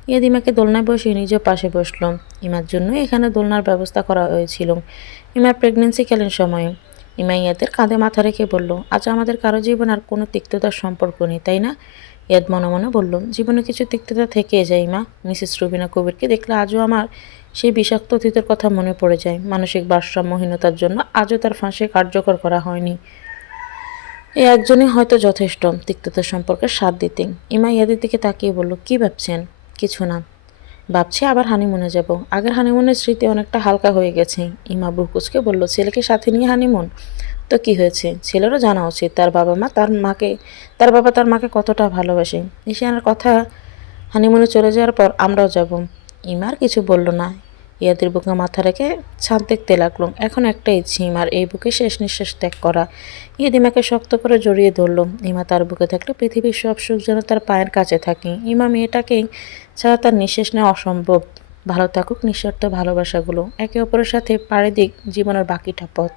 ইয়াদ ইমাকে দোলনায় বসিয়ে নিজের পাশে বসল। ইমার জন্য এখানে দোলনার ব্যবস্থা করা হয়েছিল ইমার প্রেগনেন্সিকালীন সময়ে। ইমা ইয়াদের কাঁধে মাথা রেখে বলল, আজ আমাদের কারো জীবন আর কোনো তিক্ততার সম্পর্ক নেই, তাই না? ইয়াদ মনে মনে বলল, জীবনে কিছু তিক্ততা থেকে যায় মা। মিসেস রুবিনা কবিরকে দেখলে আজও আমার সেই বিষাক্ত অতীতের কথা মনে পড়ে যায়। মানসিক ভারসাম্যহীনতার জন্য আজও তার ফাঁসি কার্যকর করা হয়নি। এই একজনই হয়তো যথেষ্ট তিক্ততার সম্পর্কে স্বাদ দিতে। ইমা ইয়াদের দিকে তাকিয়ে বলল, কি ভাবছেন? কিছু না, ভাবছি আবার হানিমুনে যাব। আগের হানিমুনের স্মৃতি অনেকটা হালকা হয়ে গেছে। ইমা বুকুচকে বলল, ছেলেকে সাথে নিয়ে হানিমুন? তো কি হয়েছে, ছেলেরও জানা উচিত তার বাবা তার মাকে কতটা ভালোবাসে। ঈশানের কথা, হানিমুনে চলে যাওয়ার পর আমরাও যাব। ইমার কিছু বলল না। ইয়াদের বুকে মাথা রেখে ছাদ দেখতে লাগলো। এখন একটা ইচ্ছে ইমার এই বুকে শেষ নিঃশ্বাস ত্যাগ করা। ইয়াদ ইমাকে শক্ত করে জড়িয়ে ধরল। ইমা তার বুকে থাকলে পৃথিবীর সব সুখ যেন তার পায়ের কাছে থাকে। ইমা মেয়েটাকেই ছাড়া তার নিঃশ্বাস নেওয়া অসম্ভব। ভালো থাকুক নিঃস্বার্থ ভালোবাসাগুলো, একে অপরের সাথে পাড়ি দিক জীবনের বাকিটা পথ।